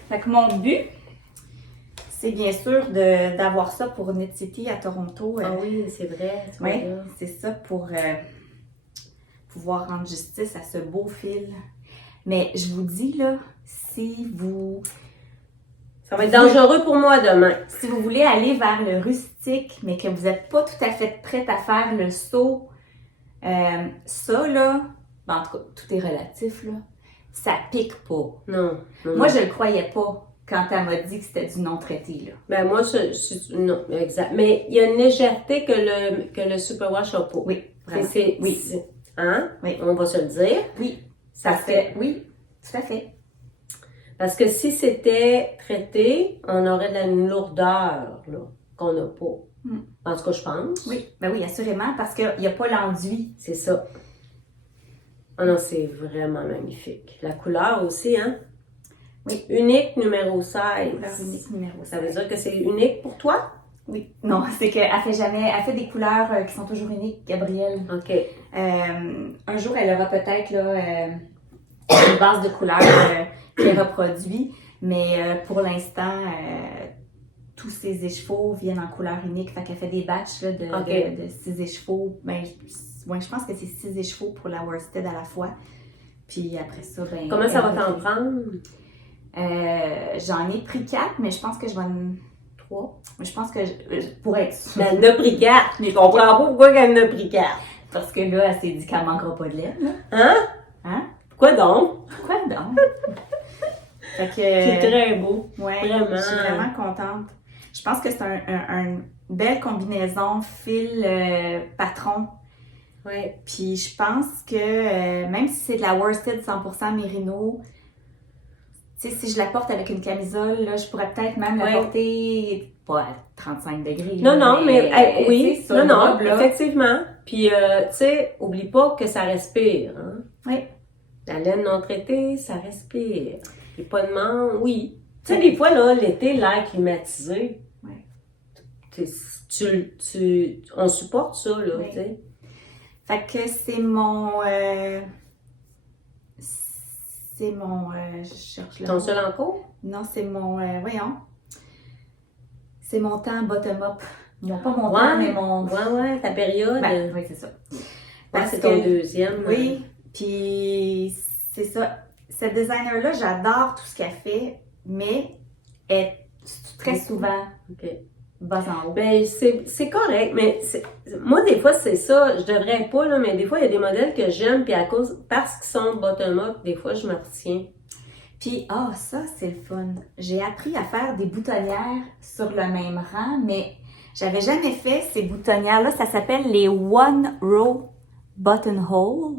Fait que mon but, c'est bien sûr d'avoir ça pour Knit City à Toronto. Ah oui, c'est vrai. tu vois, Oui, là. c'est ça pour pouvoir rendre justice à ce beau fil. Mais je vous dis là, si vous Ça va être dangereux pour moi demain. Si vous voulez aller vers le rustique, mais que vous n'êtes pas tout à fait prête à faire le saut, ça là, ben, en tout cas, tout est relatif là, ça pique pas. Non. non, Moi, non. je le croyais pas quand elle m'a dit que c'était du non-traité là. Ben moi, non, exact. Mais il y a une légèreté que le superwash n'a pas. Oui, vraiment. Oui. Hein? Oui. On va se le dire. Oui, Ça fait. oui, tout à fait. Parce que si c'était traité, on aurait de la lourdeur là, qu'on n'a pas. Mm. En tout cas, je pense. Oui, ben oui, assurément, parce qu'il n'y a pas l'enduit. C'est ça. Ah non, c'est vraiment magnifique. La couleur aussi, hein? Oui. Unique numéro Couleur 16. unique numéro Ça veut 16. dire que c'est unique pour toi? Oui. Non, c'est qu'elle fait des couleurs qui sont toujours uniques, Gabrielle. OK. Un jour, elle aura peut-être là, une base de couleurs qu'elle reproduit, mais pour l'instant, tous ses échevaux viennent en couleur unique. Fait qu'elle fait des batchs là, Ok. de 6 échevaux. Ben, je pense que c'est 6 échevaux pour la worsted à la fois. Puis après ça, ben. Comment ça va elle t'en refait. prendre? J'en ai pris 4, mais je pense que je vais en 3. Mais je pense que pour être sûre. Ben, elle en a pris 4. Mais je comprends pas pourquoi elle en a pris 4. Parce que là, elle s'est dit qu'elle manquera pas de lait. Là. Hein? Hein? Pourquoi donc? Quoi donc? Fait que. C'est très beau. Ouais, Vraiment. je suis vraiment contente. Je pense que c'est une belle combinaison fil-patron. Ouais. Puis je pense que même si c'est de la worsted 100% mérino, tu sais, si je la porte avec une camisole, là, je pourrais peut-être même la Ouais. porter pas à 35 degrés. Non, là, non, mais tu oui. sais, sur Non, une non, robe, là. effectivement. Puis, tu sais, oublie pas que ça respire. Hein? Oui. La laine non traitée, ça respire. Et pas de manche, oui. Tu sais, des fois, là, l'été, l'air climatisé. Ouais. On supporte ça, là, Oui. tu sais. Fait que c'est mon. Je cherche le Ton mot. seul en cours? Non, c'est mon. Voyons. C'est mon temps bottom-up. Non, pas mon Ouais. temps, mais mon. Ouais, ta période. Ben, oui, c'est ça. Ouais, Parce c'est que- ton deuxième. Oui, puis c'est ça. Cette designer-là, j'adore tout ce qu'elle fait, mais elle est très souvent OK. bas en haut. Ben, c'est correct, mais moi, des fois, c'est ça. Je devrais pas, là, mais des fois, il y a des modèles que j'aime, puis parce qu'ils sont bottom-up, des fois, je me retiens. Puis, ça, c'est le fun. J'ai appris à faire des boutonnières sur le même rang, mais j'avais jamais fait ces boutonnières-là. Ça s'appelle les One Row Buttonhole.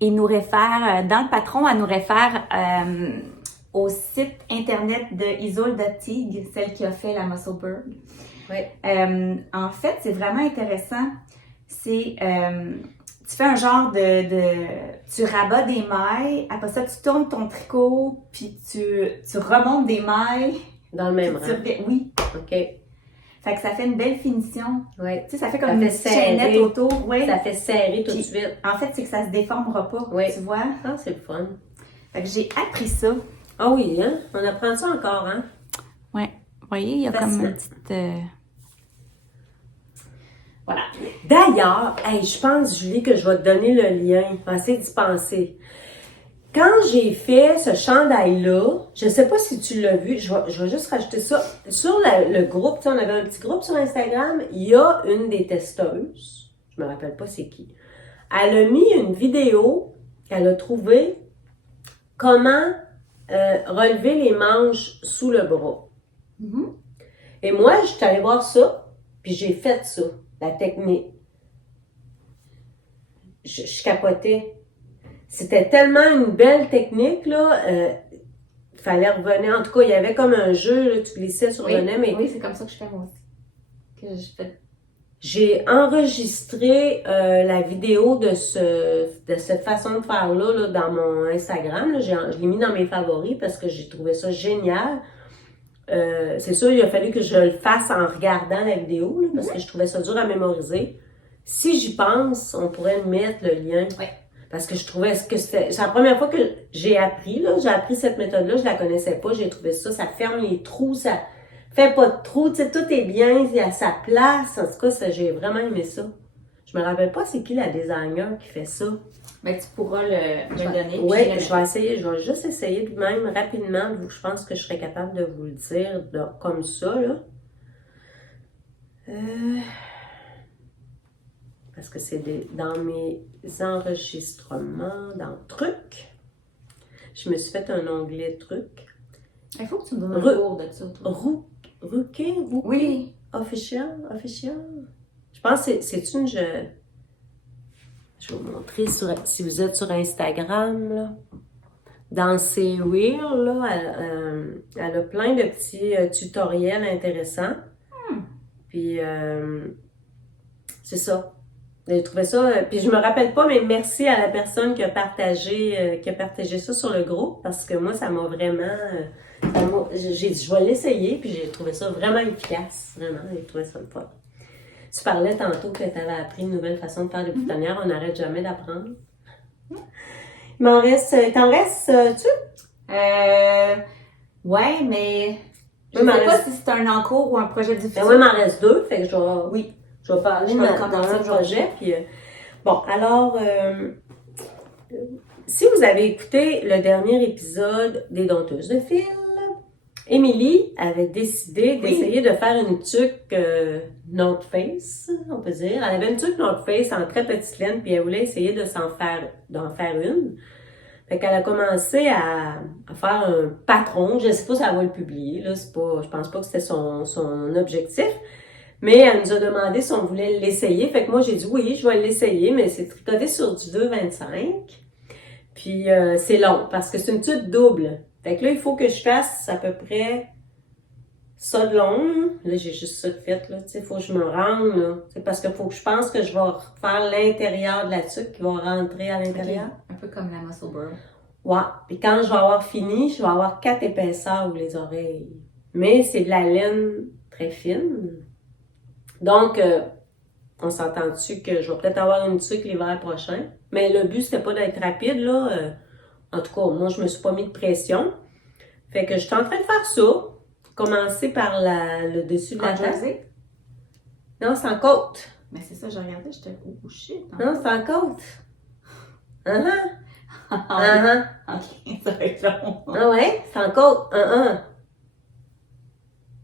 Il nous réfère, dans le patron, elle nous réfère au site internet de Isolde Datig, celle qui a fait la Muscle Bird. Oui. En fait, c'est vraiment intéressant. C'est, tu fais un genre tu rabats des mailles, après ça, tu tournes ton tricot, puis tu remontes des mailles. Dans le même puis rang. oui. OK. Fait que ça fait une belle finition. Oui. Tu sais, ça fait Ça comme une fait petite chaînette serré. autour. Oui. Ça fait serrer tout de Puis- suite. En fait, c'est que ça se déformera pas, Oui. tu vois. Ah, c'est le fun. Fait que j'ai appris ça Ah oui, hein? On apprend ça encore, hein? Ouais. Vous voyez, il y a comme Fascinant. une petite... Voilà. D'ailleurs, hey, je pense, Julie, que je vais te donner le lien. Je vais essayer d'y penser. Quand j'ai fait ce chandail-là, je sais pas si tu l'as vu, je vais juste rajouter ça. Sur le groupe, tu sais, on avait un petit groupe sur Instagram, il y a une des testeuses, je me rappelle pas c'est qui, elle a mis une vidéo qu'elle a trouvée comment relever les manches sous le bras. Mhm. Et moi, je suis allée voir ça, puis j'ai fait ça, la technique. Je capotais. C'était tellement une belle technique, là. Fallait revenir. En tout cas, il y avait comme un jeu, là, tu glissais, tu revenais, mais Oui, c'est comme ça que je fais moi aussi. Que je fais. j'ai enregistré la vidéo de cette façon de faire-là là, dans mon Instagram. Là. Je l'ai mis dans mes favoris parce que j'ai trouvé ça génial. C'est sûr, il a fallu que je le fasse en regardant la vidéo là, parce que je trouvais ça dur à mémoriser. Si j'y pense, on pourrait mettre le lien. Oui. Parce que je trouvais que c'est la première fois que j'ai appris, là, j'ai appris cette méthode-là, je la connaissais pas, j'ai trouvé ça ferme les trous, ça fait pas de trous, tu sais, tout est bien, il y a sa place. En tout cas, j'ai vraiment aimé ça. Je me rappelle pas c'est qui la designer qui fait ça. Ben, tu pourras me le donner. Oui, je vais essayer, je vais juste essayer de même rapidement, je pense que je serais capable de vous le dire comme ça, là. Parce que c'est dans mes enregistrements, dans trucs. Je me suis fait un onglet trucs. Il faut que tu me donnes un cours de ça, toi. Rookie? Oui. Official? Je pense que c'est une... Je vais vous montrer si vous êtes sur Instagram, là. Dans ses reels, là, elle a plein de petits tutoriels intéressants. Puis, c'est ça. J'ai trouvé ça, puis je me rappelle pas, mais merci à la personne qui a partagé ça sur le groupe, parce que moi, ça m'a vraiment... j'ai dit, je vais l'essayer, puis j'ai trouvé ça vraiment efficace. Vraiment, j'ai trouvé ça le fun. Tu parlais tantôt que tu avais appris une nouvelle façon de faire des boutonnières. On n'arrête jamais d'apprendre. Il t'en restes-tu? Ouais, mais je sais pas si c'est un encours ou un projet difficile. Ben oui, il m'en reste 2, fait que je vais... Oui. Je vais parler dans le projet. Puis, bon, alors, si vous avez écouté le dernier épisode des Dompteuses de fil, Émilie avait décidé d'essayer de faire une tuque North Face, on peut dire. Elle avait une tuque North Face en très petite laine, puis elle voulait essayer d'en faire une. Fait qu'elle a commencé à faire un patron. Je sais pas si elle va le publier, là. Je pense pas que c'était son objectif. Mais elle nous a demandé si on voulait l'essayer. Fait que moi, j'ai dit oui, je vais l'essayer, mais c'est tricoté sur du 2,25. Puis c'est long, parce que c'est une tuque double. Fait que là, il faut que je fasse à peu près ça de long. Là, j'ai juste ça de fait, là. Tu sais, il faut que je me rende, là. C'est parce qu'il faut que je pense que je vais faire l'intérieur de la tuque qui va rentrer à l'intérieur. Okay. Un peu comme la muscle burn. Ouais. Puis quand je vais avoir fini, je vais avoir 4 épaisseurs ou les oreilles. Mais c'est de la laine très fine. Donc, on s'entend-tu que je vais peut-être avoir une tuque l'hiver prochain. Mais le but, c'était pas d'être rapide, là. En tout cas, moi, je me suis pas mis de pression. Fait que je suis en train de faire ça. Commencer par le dessus de la tête. Non, c'est en côte. Mais c'est ça, j'ai regardé, j'étais oh shit. Non, c'est en côte. Ok, ça va être long. Ah ouais, c'est en côte.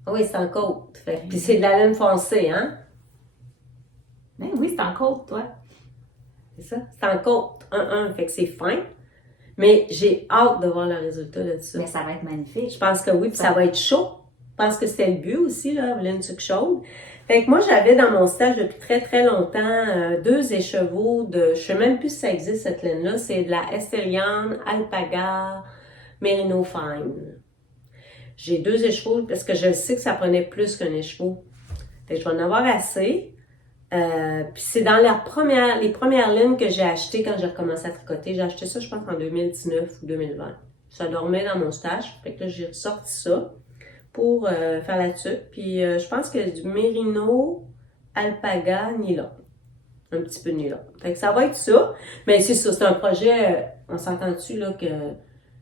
Ah oui, c'est en côte. Puis c'est de la laine foncée, hein? Ben oui, c'est en côte, toi. C'est ça? C'est en côte. Fait que c'est fin. Mais j'ai hâte de voir le résultat de ça. Mais ça va être magnifique. Je pense que oui, puis ça va être chaud. Je pense que c'était le but aussi, là, une tuque chaude. Fait que moi, j'avais dans mon stage depuis très, très longtemps 2 écheveaux de... Je sais même plus si ça existe, cette laine-là. C'est de la Estelian Alpaga Merino Fine. J'ai 2 écheveaux parce que je sais que ça prenait plus qu'un écheveau. Fait que je vais en avoir assez. Puis c'est dans les premières lignes que j'ai achetées quand j'ai recommencé à tricoter. J'ai acheté ça, je pense, en 2019 ou 2020. Ça dormait dans mon stage. Fait que là, j'ai ressorti ça pour faire la tuque. Puis je pense qu'il y a du Merino Alpaga nylon. Un petit peu de nylon. Fait que ça va être ça. Mais c'est ça, c'est un projet, on s'entend-tu là que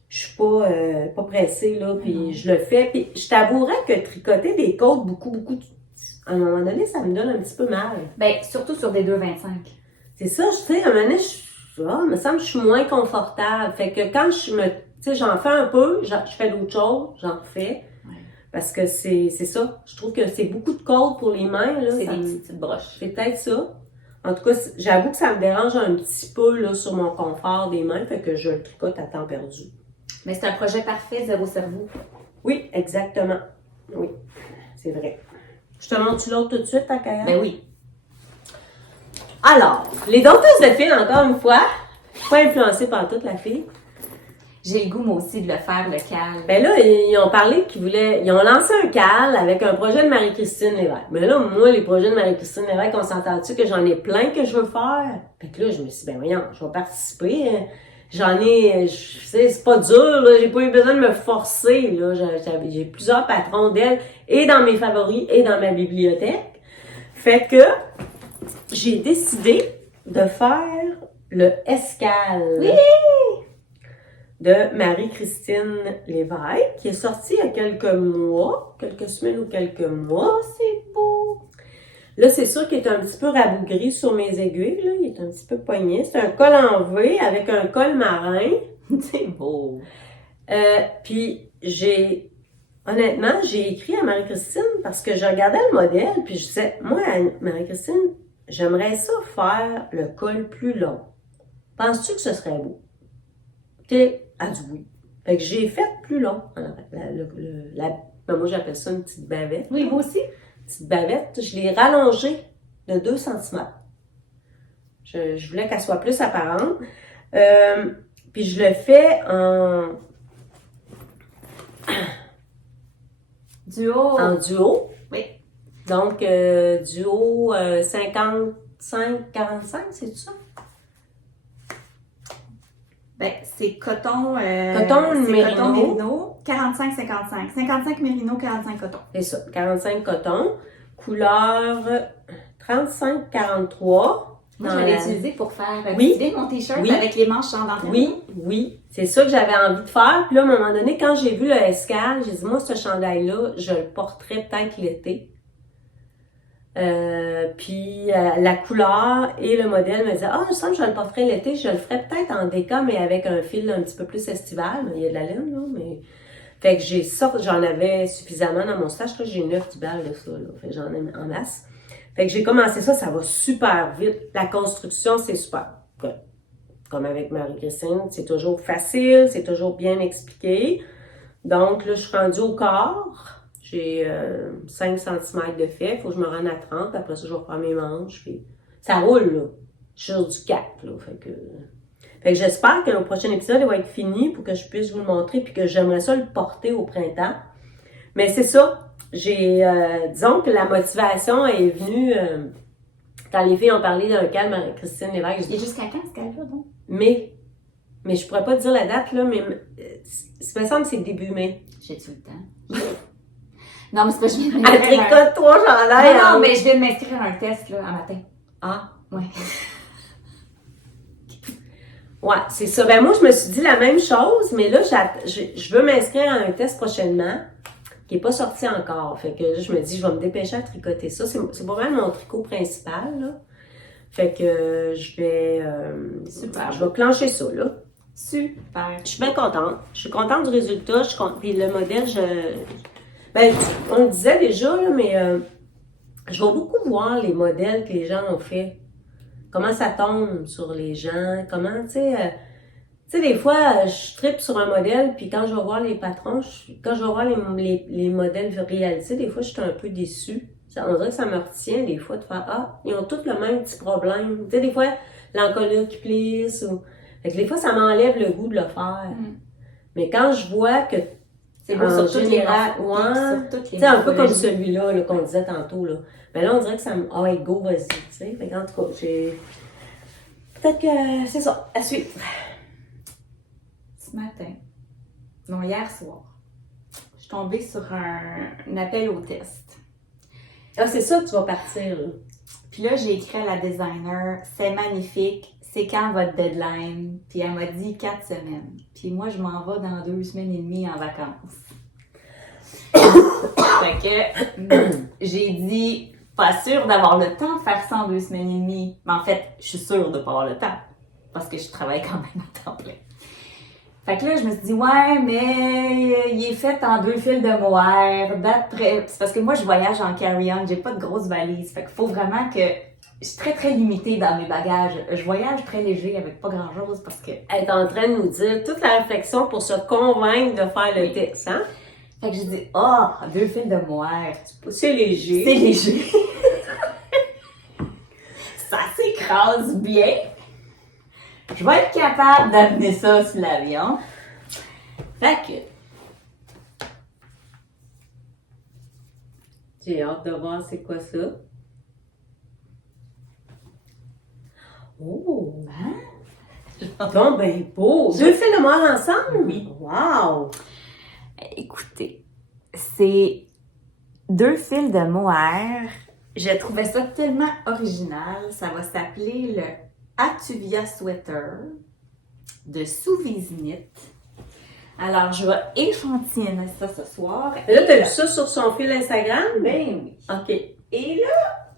je suis pas pressée, là, puis je le fais. Puis je t'avouerais que tricoter des côtes beaucoup, à un moment donné, ça me donne un petit peu mal. Ben, surtout sur des 2,25. C'est ça, je sais, à un moment donné, me semble que je suis moins confortable. Fait que quand tu sais, j'en fais un peu, je fais d'autres choses, j'en refais. Ouais. Parce que c'est ça. Je trouve que c'est beaucoup de côtes pour les mains, là. C'est des petites broches. C'est peut-être ça. En tout cas, j'avoue que ça me dérange un petit peu, là, sur mon confort des mains, fait que je le tricote à temps perdu. Mais c'est un projet parfait, zéro cerveau. Oui, exactement. Oui, c'est vrai. Je te montre l'autre tout de suite, ta carrière? Ben oui. Alors, les dompteuses de fil, encore une fois, pas influencées par toute la fille. J'ai le goût, moi aussi, de le faire, le cal. Ben là, ils ont parlé ils ont lancé un cal avec un projet de Marie-Christine Lévesque. Mais là, moi, les projets de Marie-Christine Lévesque, on s'entend-tu que j'en ai plein que je veux faire? Fait que là, je me suis dit, ben voyons, je vais participer. J'en ai, je sais, c'est pas dur, là, j'ai pas eu besoin de me forcer, là. J'ai plusieurs patrons d'elle, et dans mes favoris, et dans ma bibliothèque. Fait que, j'ai décidé de faire le escale. Oui! De Marie-Christine Lévesque, qui est sorti il y a quelques semaines ou quelques mois. Oh, c'est beau! Là, c'est sûr qu'il est un petit peu rabougri sur mes aiguilles, là. Il est un petit peu poigné. C'est un col en V avec un col marin. C'est beau! Puis honnêtement, j'ai écrit à Marie-Christine parce que je regardais le modèle, puis je disais, moi, Marie-Christine, j'aimerais ça faire le col plus long. Penses-tu que ce serait beau? Elle dit oui. Fait que j'ai fait plus long. Moi, j'appelle ça une petite bavette. Oui, moi aussi. Petite bavette, je l'ai rallongée de 2 cm. Je voulais qu'elle soit plus apparente. Puis je le fais en duo. En duo. Oui. Donc, duo 55-45, c'est ça? Ben, c'est coton. Coton mérino. Coton mérino. 45-55. 55 mérino, 45 coton. C'est ça, 45 coton. Couleur 35-43. Moi, je l'ai utilisé pour faire oui. mon t-shirt oui. avec les manches sans dentelle. Oui. C'est ça que j'avais envie de faire. Puis là, à un moment donné, quand j'ai vu le escale, j'ai dit, moi, ce chandail-là, je le porterais peut-être l'été. Puis la couleur et le modèle me disaient, je sens que je le porterai l'été, je le ferais peut-être en déca, mais avec un fil un petit peu plus estival. Il y a de la laine, là, mais... Fait que j'en avais suffisamment dans mon stage. Là, j'ai 9 balles de ça, là. Fait que j'en ai en masse. Fait que j'ai commencé ça va super vite. La construction, c'est super. Comme avec Marie-Christine, c'est toujours facile, c'est toujours bien expliqué. Donc là, je suis rendue au corps. J'ai 5 cm de fait, il faut que je me rende à 30, après ça, je vais faire mes manches, puis ça roule, là. Je suis sur du 4, là, fait que j'espère que le prochain épisode, il va être fini pour que je puisse vous le montrer, puis que j'aimerais ça le porter au printemps. Mais c'est ça, disons que la motivation est venue, quand les filles ont parlé d'un cal, Marie-Christine Lévesque, Et jusqu'à quand ce cal-là, donc? Mais je pourrais pas te dire la date, là, mais ça me semble que c'est début mai. J'ai-tu le temps? Non, mais c'est pas je viens de Elle tricote 3 chandails. Non, mais je viens de m'inscrire à un test, là, un matin. Ah. Ouais. Ouais, c'est ça. Ben moi, je me suis dit la même chose, mais là, je veux m'inscrire à un test prochainement, qui n'est pas sorti encore. Fait que là, je me dis, je vais me dépêcher à tricoter ça. C'est pas mal mon tricot principal, là. Fait que je vais... Super. Je vais clencher ça, là. Super. Je suis bien contente. Je suis contente du résultat. Puis le modèle, ben, on le disait déjà, là, mais je vais beaucoup voir les modèles que les gens ont fait. Comment ça tombe sur les gens. Comment, tu sais, des fois, je tripe sur un modèle, puis quand je vais voir les patrons, quand je vais voir les modèles réalisés, des fois, je suis un peu déçue. On dirait que ça me retient, des fois, de faire « ils ont tous le même petit problème. » Tu sais, des fois, l'encolure qui plisse, ou... Fait que des fois, ça m'enlève le goût de le faire. Mais quand je vois que c'est beau sur toutes général, les un peu comme celui-là, là, qu'on disait tantôt, là. Mais là, on dirait que ça me... Ah, go, vas-y, tu sais. Fait qu'en tout cas, peut-être que c'est ça, à suivre. Ce matin, non, hier soir, je suis tombée sur un appel au test. Ah, c'est ça que tu vas partir, là. Puis là, j'ai écrit à la designer, c'est magnifique, c'est quand votre deadline? Puis elle m'a dit 4 semaines. Puis moi, je m'en vais dans 2 semaines et demie en vacances. Fait que j'ai dit, pas sûre d'avoir le temps de faire ça en 2 semaines et demie. Mais en fait, je suis sûre de pas avoir le temps. Parce que je travaille quand même à temps plein. Fait que là, je me suis dit, ouais, mais il est fait en 2 fils de mohair. D'après, c'est parce que moi, je voyage en carry-on, j'ai pas de grosse valise. Fait qu'il faut vraiment que je suis très, très limitée dans mes bagages. Je voyage très léger avec pas grand-chose parce que... Elle est en train de nous dire toute la réflexion pour se convaincre de faire le test, hein? Fait que j'ai dit, 2 fils de mohair. C'est léger. C'est léger. Ça s'écrase bien. Je vais être capable d'amener ça sur l'avion. Fait que... J'ai hâte de voir c'est quoi ça. Oh! Hein? Bon, ben beau! 2 fils de mohair ensemble? Oui. Wow! Écoutez, c'est 2 fils de mohair. Je trouvais ça tellement original. Ça va s'appeler le Atuvia Sweater de Souviznit. Alors, je vais échantillonner ça ce soir. Et là, t'as vu ça sur son fil Instagram? Ben oui. OK. Et là,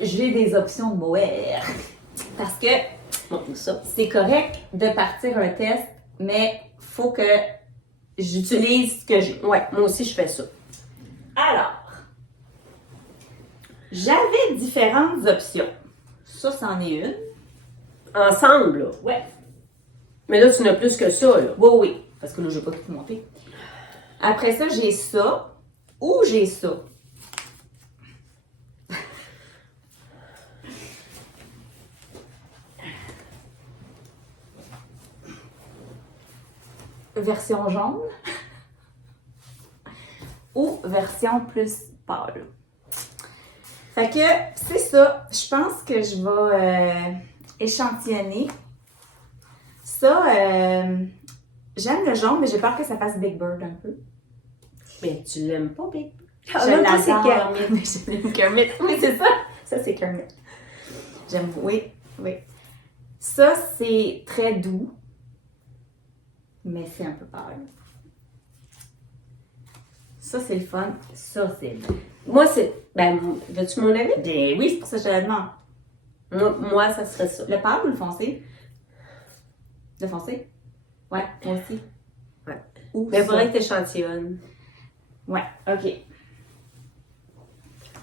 j'ai des options de mohair. Parce que Montre ça. c'est correct de partir un test, mais faut que j'utilise ce que j'ai. Ouais, moi aussi, je fais ça. Alors, j'avais différentes options. Ça, c'en est une. Ensemble, là. Ouais. Mais là, tu n'as plus que ça, là. Oui, oui. Parce que là, je vais pas tout monter. Après ça, j'ai ça. Ou j'ai ça. Version jaune. Ou version plus pâle. Fait que c'est ça. Je pense que je vais échantillonner. Ça, j'aime le jaune, mais j'ai peur que ça fasse Big Bird un peu. Mais tu l'aimes pas, Big? Je là, c'est l'adore. Kermit. J'aime Kermit. Oui, c'est ça. Ça, c'est Kermit. J'aime, oui, oui. Ça, c'est très doux, mais c'est un peu pâle. Ça, c'est le fun. Ça, c'est le... Moi, c'est... Ben, veux-tu mon avis? Ben oui, c'est pour ça que je te la demande. Moi, ça serait ça. Le pâle ou le foncé? Le foncé? Ouais, moi aussi. Ouais. Ou Mais il ça. faudrait que tu échantillonnes. Ouais, OK. Il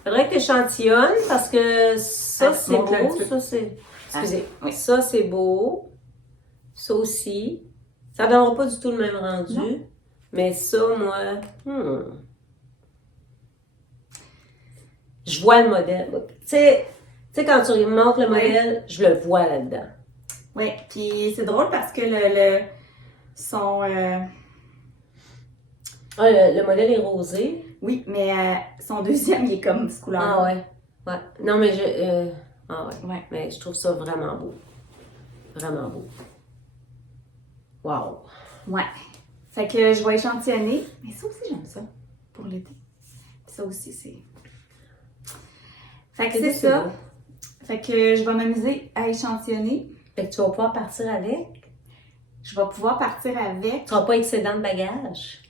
faudrait que tu échantillonnes parce que ça, c'est montre-le un beau. petit peu. Ça, c'est... Excusez. Oui. Ça, c'est beau. Ça aussi. Ça donnera pas du tout le même rendu. Non. Mais ça, moi... Je vois le modèle. Tu sais, quand tu me montres le modèle, je le vois là-dedans. Oui, puis c'est drôle parce que son... Ah, le modèle est rosé. Oui, mais son deuxième, il est comme ce couleur. Ah ouais. Ouais. Non, mais ah ouais. Ouais. Mais je trouve ça vraiment beau. Vraiment beau. Wow. Ouais. Fait que je vais échantillonner. Mais ça aussi, j'aime ça pour l'été. Puis ça aussi, c'est... Fait que c'est ça. beau. Fait que je vais m'amuser à échantillonner. Fait que tu vas pouvoir partir avec. Je vais pouvoir partir avec Tu n'auras pas excédent de bagages.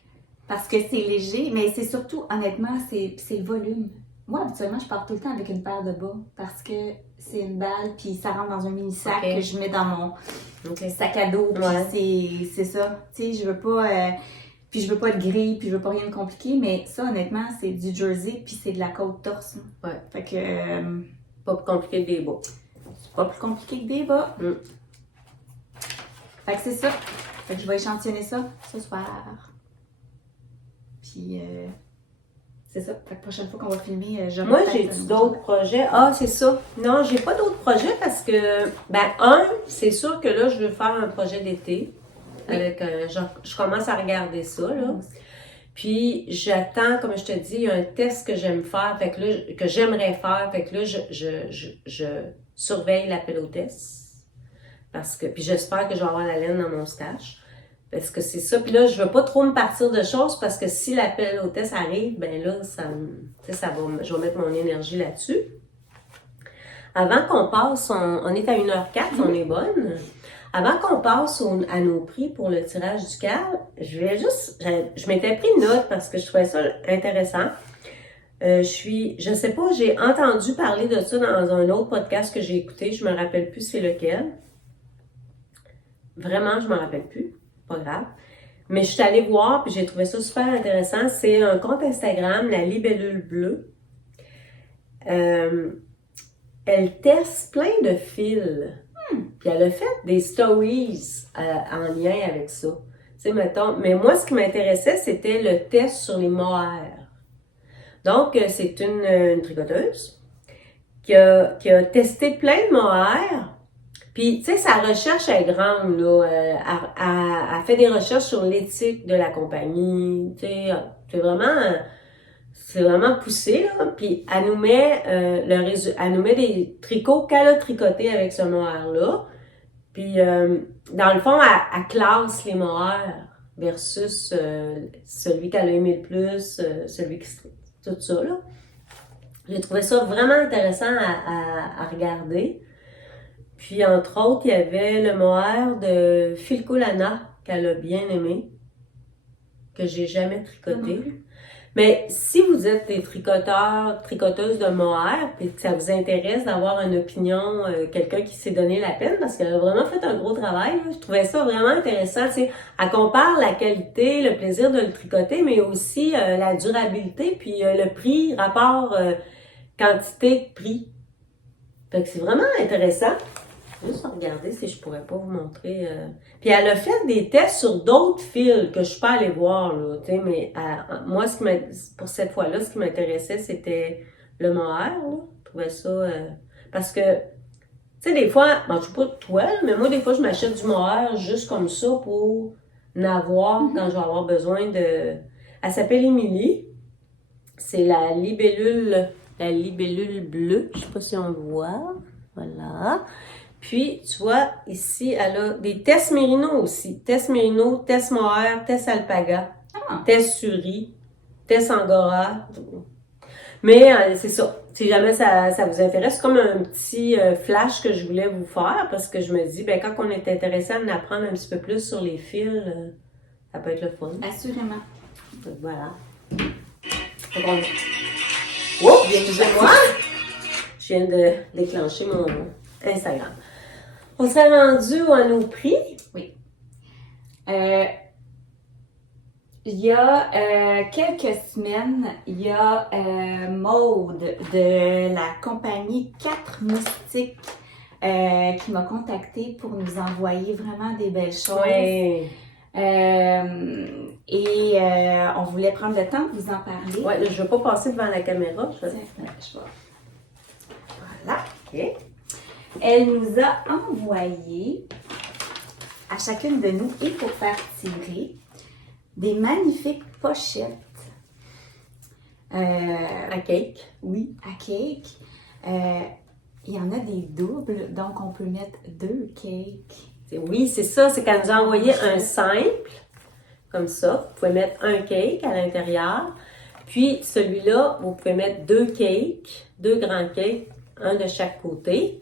parce que c'est léger. Mais c'est surtout, honnêtement, c'est le volume. Moi, habituellement, je pars tout le temps avec une paire de bas parce que c'est une balle, puis ça rentre dans un mini-sac Ok. que je mets dans mon OK. sac à dos, puis Ouais. c'est ça. Tu sais, je veux pas... puis je veux pas de gris, puis je veux pas rien de compliqué, mais ça, honnêtement, c'est du jersey, puis c'est de la côte torse. Là. Ouais. Fait que Pas plus compliqué que des bas. c'est pas plus compliqué que des bas. Mm. Fait que c'est ça. Fait que je vais échantillonner ça ce soir. Puis c'est ça. Fait que prochaine fois qu'on va filmer, j'aurai Moi, peut-être j'ai un autre d'autres projets. Ah, c'est ça. Non, j'ai pas d'autres projets parce que, c'est sûr que là, je veux faire un projet d'été. Oui. Avec je commence à regarder ça, là. genre. Puis, j'attends, comme je te dis, il y a un test que j'aime faire, fait que là, que j'aimerais faire. Fait que là, je surveille l'appel au test. Parce que, puis j'espère que je vais avoir la laine dans mon stash. Parce que c'est ça. Puis là, je veux pas trop me partir de choses parce que si l'appel au test arrive, ben là, ça va, je vais mettre mon énergie là-dessus. Avant qu'on passe, on est à 1h04, on est bonne. Avant qu'on passe à nos prix pour le tirage du CAL, je m'étais pris une note parce que je trouvais ça intéressant. Je sais pas, j'ai entendu parler de ça dans un autre podcast que j'ai écouté, je me rappelle plus c'est lequel. Vraiment, je me rappelle plus, pas grave. Mais je suis allée voir puis j'ai trouvé ça super intéressant. C'est un compte Instagram, la Libellule Bleue. Elle teste plein de fils. Puis elle a fait des stories en lien avec ça. Tu sais, mettons, mais moi, ce qui m'intéressait, c'était le test sur les mohaires. Donc, c'est une tricoteuse qui a testé plein de mohaires. Puis, tu sais, sa recherche est grande, là. Elle fait des recherches sur l'éthique de la compagnie. Tu sais, c'est vraiment poussé, là. Puis, elle nous met des tricots qu'elle a tricotés avec ce mohair-là. Puis, dans le fond, elle classe les mohaires versus celui qu'elle a aimé le plus, celui qui tout ça, là. J'ai trouvé ça vraiment intéressant à regarder. Puis, entre autres, il y avait le mohair de Filcolana qu'elle a bien aimé, que j'ai jamais tricoté. Mais si vous êtes des tricoteuses de mohair, puis que ça vous intéresse d'avoir une opinion, quelqu'un qui s'est donné la peine, parce qu'elle a vraiment fait un gros travail, là, je trouvais ça vraiment intéressant. Tu sais, elle compare la qualité, le plaisir de le tricoter, mais aussi la durabilité, puis le prix, rapport quantité-prix. Fait que c'est vraiment intéressant. Juste regarder si je pourrais pas vous montrer. Puis elle a fait des tests sur d'autres fils que je suis pas allée voir, là, tu sais, mais moi, pour cette fois-là, ce qui m'intéressait, c'était le mohair, là. Je trouvais ça... parce que, tu sais, des fois, bon, je sais pas toi, là, mais moi, des fois, je m'achète du mohair juste comme ça pour n'avoir quand je vais avoir besoin de... Elle s'appelle Émilie. C'est la libellule bleue. Je sais pas si on le voit. Voilà. Puis, tu vois, ici, elle a des tests mérino aussi. Test mérino, test mohair, test alpaga, test suri, test angora. Mais c'est ça. Si jamais ça vous intéresse, c'est comme un petit flash que je voulais vous faire parce que je me dis, ben quand on est intéressé à en apprendre un petit peu plus sur les fils, ça peut être le fun. Assurément. Donc, voilà. Oh, excusez-moi! Je viens de déclencher mon Instagram. On s'est rendu à nos prix. Oui. Il y a quelques semaines, il y a Maude de la compagnie 4 Moustiques qui m'a contactée pour nous envoyer vraiment des belles choses. Oui. On voulait prendre le temps de vous en parler. Ouais, je ne vais pas passer devant la caméra. Je vais. Voilà. OK. Elle nous a envoyé à chacune de nous, et pour faire tirer, des magnifiques pochettes. À cake. Oui, à cake. Il y en a des doubles, donc on peut mettre 2 cakes. Oui, c'est ça. C'est qu'elle nous a envoyé un simple, comme ça. Vous pouvez mettre un cake à l'intérieur. Puis celui-là, vous pouvez mettre 2 cakes, 2 grands cakes, un de chaque côté.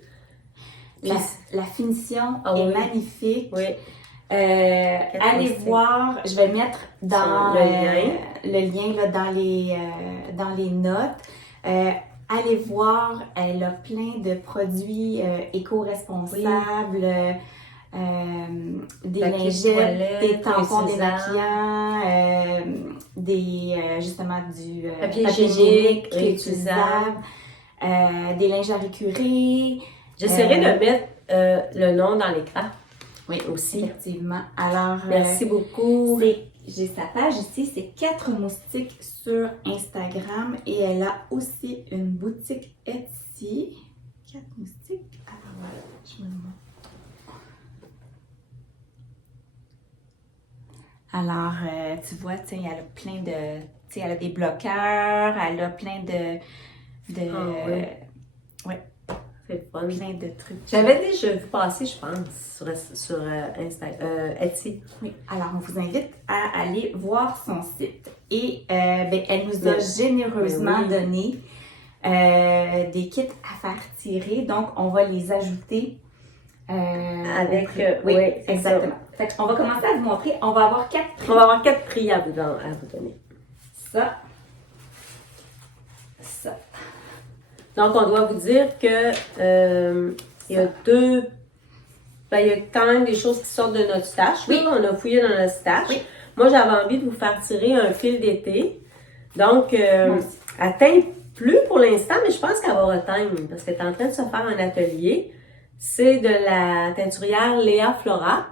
La finition est magnifique. Oui. Allez voir, je vais mettre dans le lien là, dans les notes. Allez voir, elle a plein de produits éco-responsables, des lingettes, des tampons démaquillants, justement du papier hygiénique réutilisable, des linges à récurer. J'essaierai de mettre le nom dans l'écran. Oui, aussi. Effectivement. Alors, merci beaucoup. J'ai sa page ici, c'est 4 Moustiques sur Instagram et elle a aussi une boutique Etsy. 4 Moustiques. Alors voilà, je me le montre. Alors, tu vois, elle a plein de... elle a des bloqueurs, elle a plein de c'est fun. Plein de trucs. J'avais déjà vu passer, je pense, sur Etsy. Oui, alors on vous invite à aller voir son site. Et elle nous a généreusement donné des kits à faire tirer. Donc, on va les ajouter Avec, oui, oui, exactement. Fait qu'on va commencer à vous montrer. On va avoir 4 prix. On va avoir 4 prix à vous donner. Ça. Donc, on doit vous dire que il y a il y a quand même des choses qui sortent de notre stash. Oui. Là, on a fouillé dans notre stash. Oui. Moi, j'avais envie de vous faire tirer un fil d'été. Donc, elle teint plus pour l'instant, mais je pense qu'elle va reteindre parce qu'elle est en train de se faire un atelier. C'est de la teinturière Léa Flora.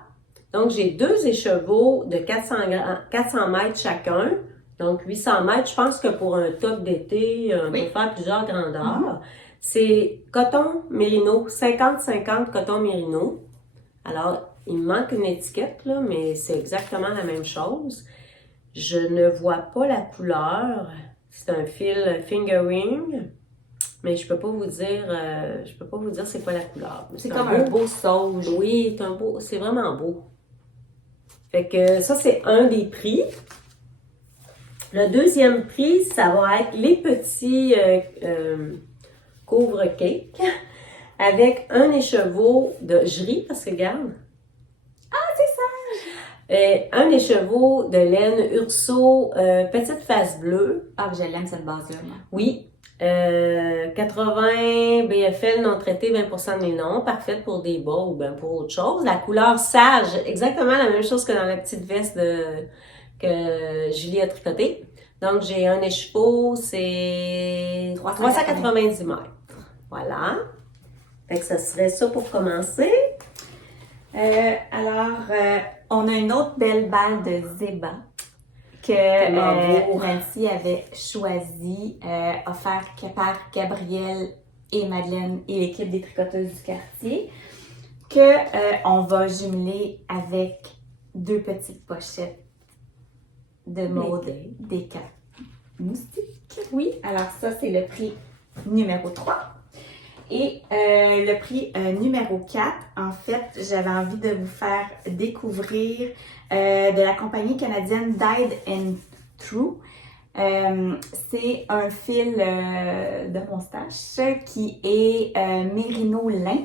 Donc, j'ai 2 écheveaux de 400 mètres chacun. Donc, 800 mètres. Je pense que pour un top d'été, on peut faire plusieurs grandeurs. C'est coton mérino, 50-50 coton mérino. Alors, il me manque une étiquette, là, mais c'est exactement la même chose. Je ne vois pas la couleur. C'est un fil fingering, mais je peux pas vous dire c'est quoi la couleur. C'est comme un beau sauge. Oui, c'est vraiment beau. Fait que ça, c'est un des prix. Le deuxième prix, ça va être les petits couvre-cakes avec un écheveau de ris, parce que regarde. Ah, c'est ça! Un écheveau de laine Urso, petite face bleue. Ah, je l'aime cette base-là. Oui. 80 BFL non traité, 20% de nylon, parfaite pour des bas ou bien pour autre chose. La couleur sage, exactement la même chose que dans la petite veste que Julie a tricoté. Donc, j'ai un écheveau, c'est 390 mètres. Voilà. Fait que ça serait ça pour commencer. On a une autre belle balle de Zéba que Nancy avait choisi, offert par Gabrielle et Madeleine et l'équipe des tricoteuses du quartier, on va jumeler avec 2 petites pochettes de mode des 4 moustiques. Oui, alors ça, c'est le prix numéro 3. Et le prix numéro 4, en fait, j'avais envie de vous faire découvrir de la compagnie canadienne Dyed and True. C'est un fil de mon stash qui est mérino lin.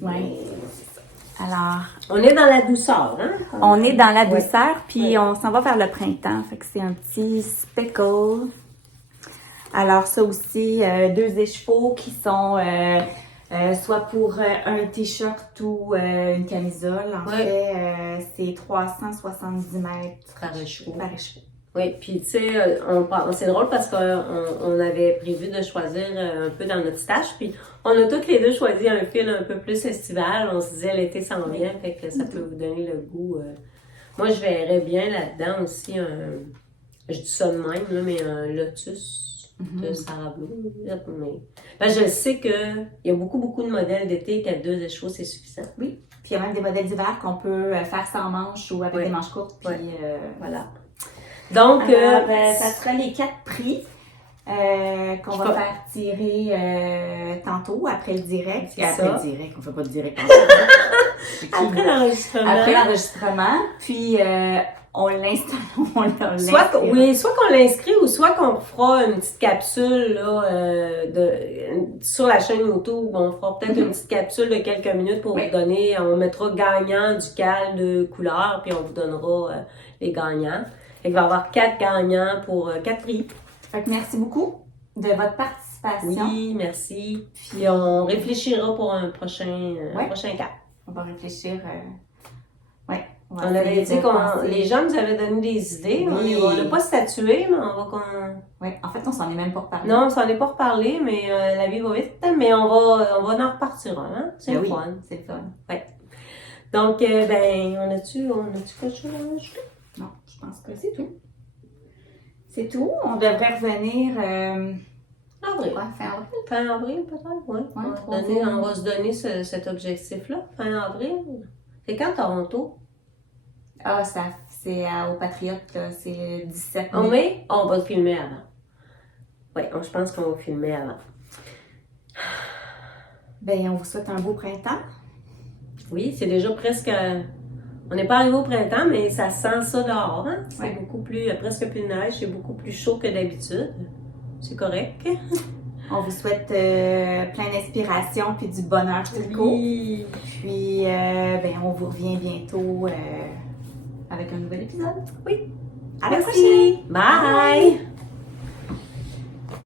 Ouais. Alors, on est dans la douceur, hein? On est dans la douceur, puis on s'en va vers le printemps. Fait que c'est un petit speckle. Alors ça aussi, 2 écheveaux qui sont soit pour un t-shirt ou une camisole. En fait, c'est 370 mètres par écheveau. Oui, puis tu sais, c'est drôle parce qu'on avait prévu de choisir un peu dans notre stash, puis on a toutes les deux choisi un fil un peu plus estival. On se disait l'été s'en vient, fait que ça peut vous donner le goût. Moi, je verrais bien là-dedans aussi je dis ça de même, là, mais un lotus de Sarah Blue. Mais, je sais qu'il y a beaucoup de modèles d'été qu'à 2 écheveaux, c'est suffisant. Oui, puis il y a même des modèles d'hiver qu'on peut faire sans manches ou avec des manches courtes. Puis, voilà. Donc, ça sera les 4 prix qu'on va faire tirer tantôt, après le direct. Après le direct, on ne fait pas de direct. Après l'enregistrement. Après l'enregistrement, puis on l'installe. Soit qu'on l'inscrit ou soit qu'on fera une petite capsule là, sur la chaîne YouTube. On fera peut-être une petite capsule de quelques minutes pour vous donner. On mettra gagnant du cal de couleur, puis on vous donnera les gagnants. Fait qu'il va y avoir 4 gagnants pour 4 prix. Fait que merci beaucoup de votre participation. Oui, merci. Puis on réfléchira pour un prochain cap. On va réfléchir. On avait dit les gens nous avaient donné des idées. Oui. On n'a pas statué, mais on va Oui, en fait, on s'en est même pas reparlé. Non, on s'en est pas reparlé, mais la vie va vite. Mais on va en repartir, hein? C'est le fun. C'est le fun. Ouais. Donc, on a-tu quelque chose à rajouter? Non, je pense que c'est tout. C'est tout. On devrait revenir avril. Fin avril. Fin avril, peut-être, oui. On va se donner cet objectif-là, fin avril. C'est quand Toronto? Ah, c'est au Patriote, c'est le 17 mai. En mai? On va filmer avant. Oui, je pense qu'on va filmer avant. On vous souhaite un beau printemps. Oui, c'est déjà presque... On n'est pas arrivé au printemps, mais ça sent ça dehors. Hein? C'est beaucoup plus... presque plus de neige, c'est beaucoup plus chaud que d'habitude. c'est correct. On vous souhaite plein d'inspiration puis du bonheur tricot. Oui. Puis, on vous revient bientôt avec un nouvel épisode. Oui. À la prochaine! Bye!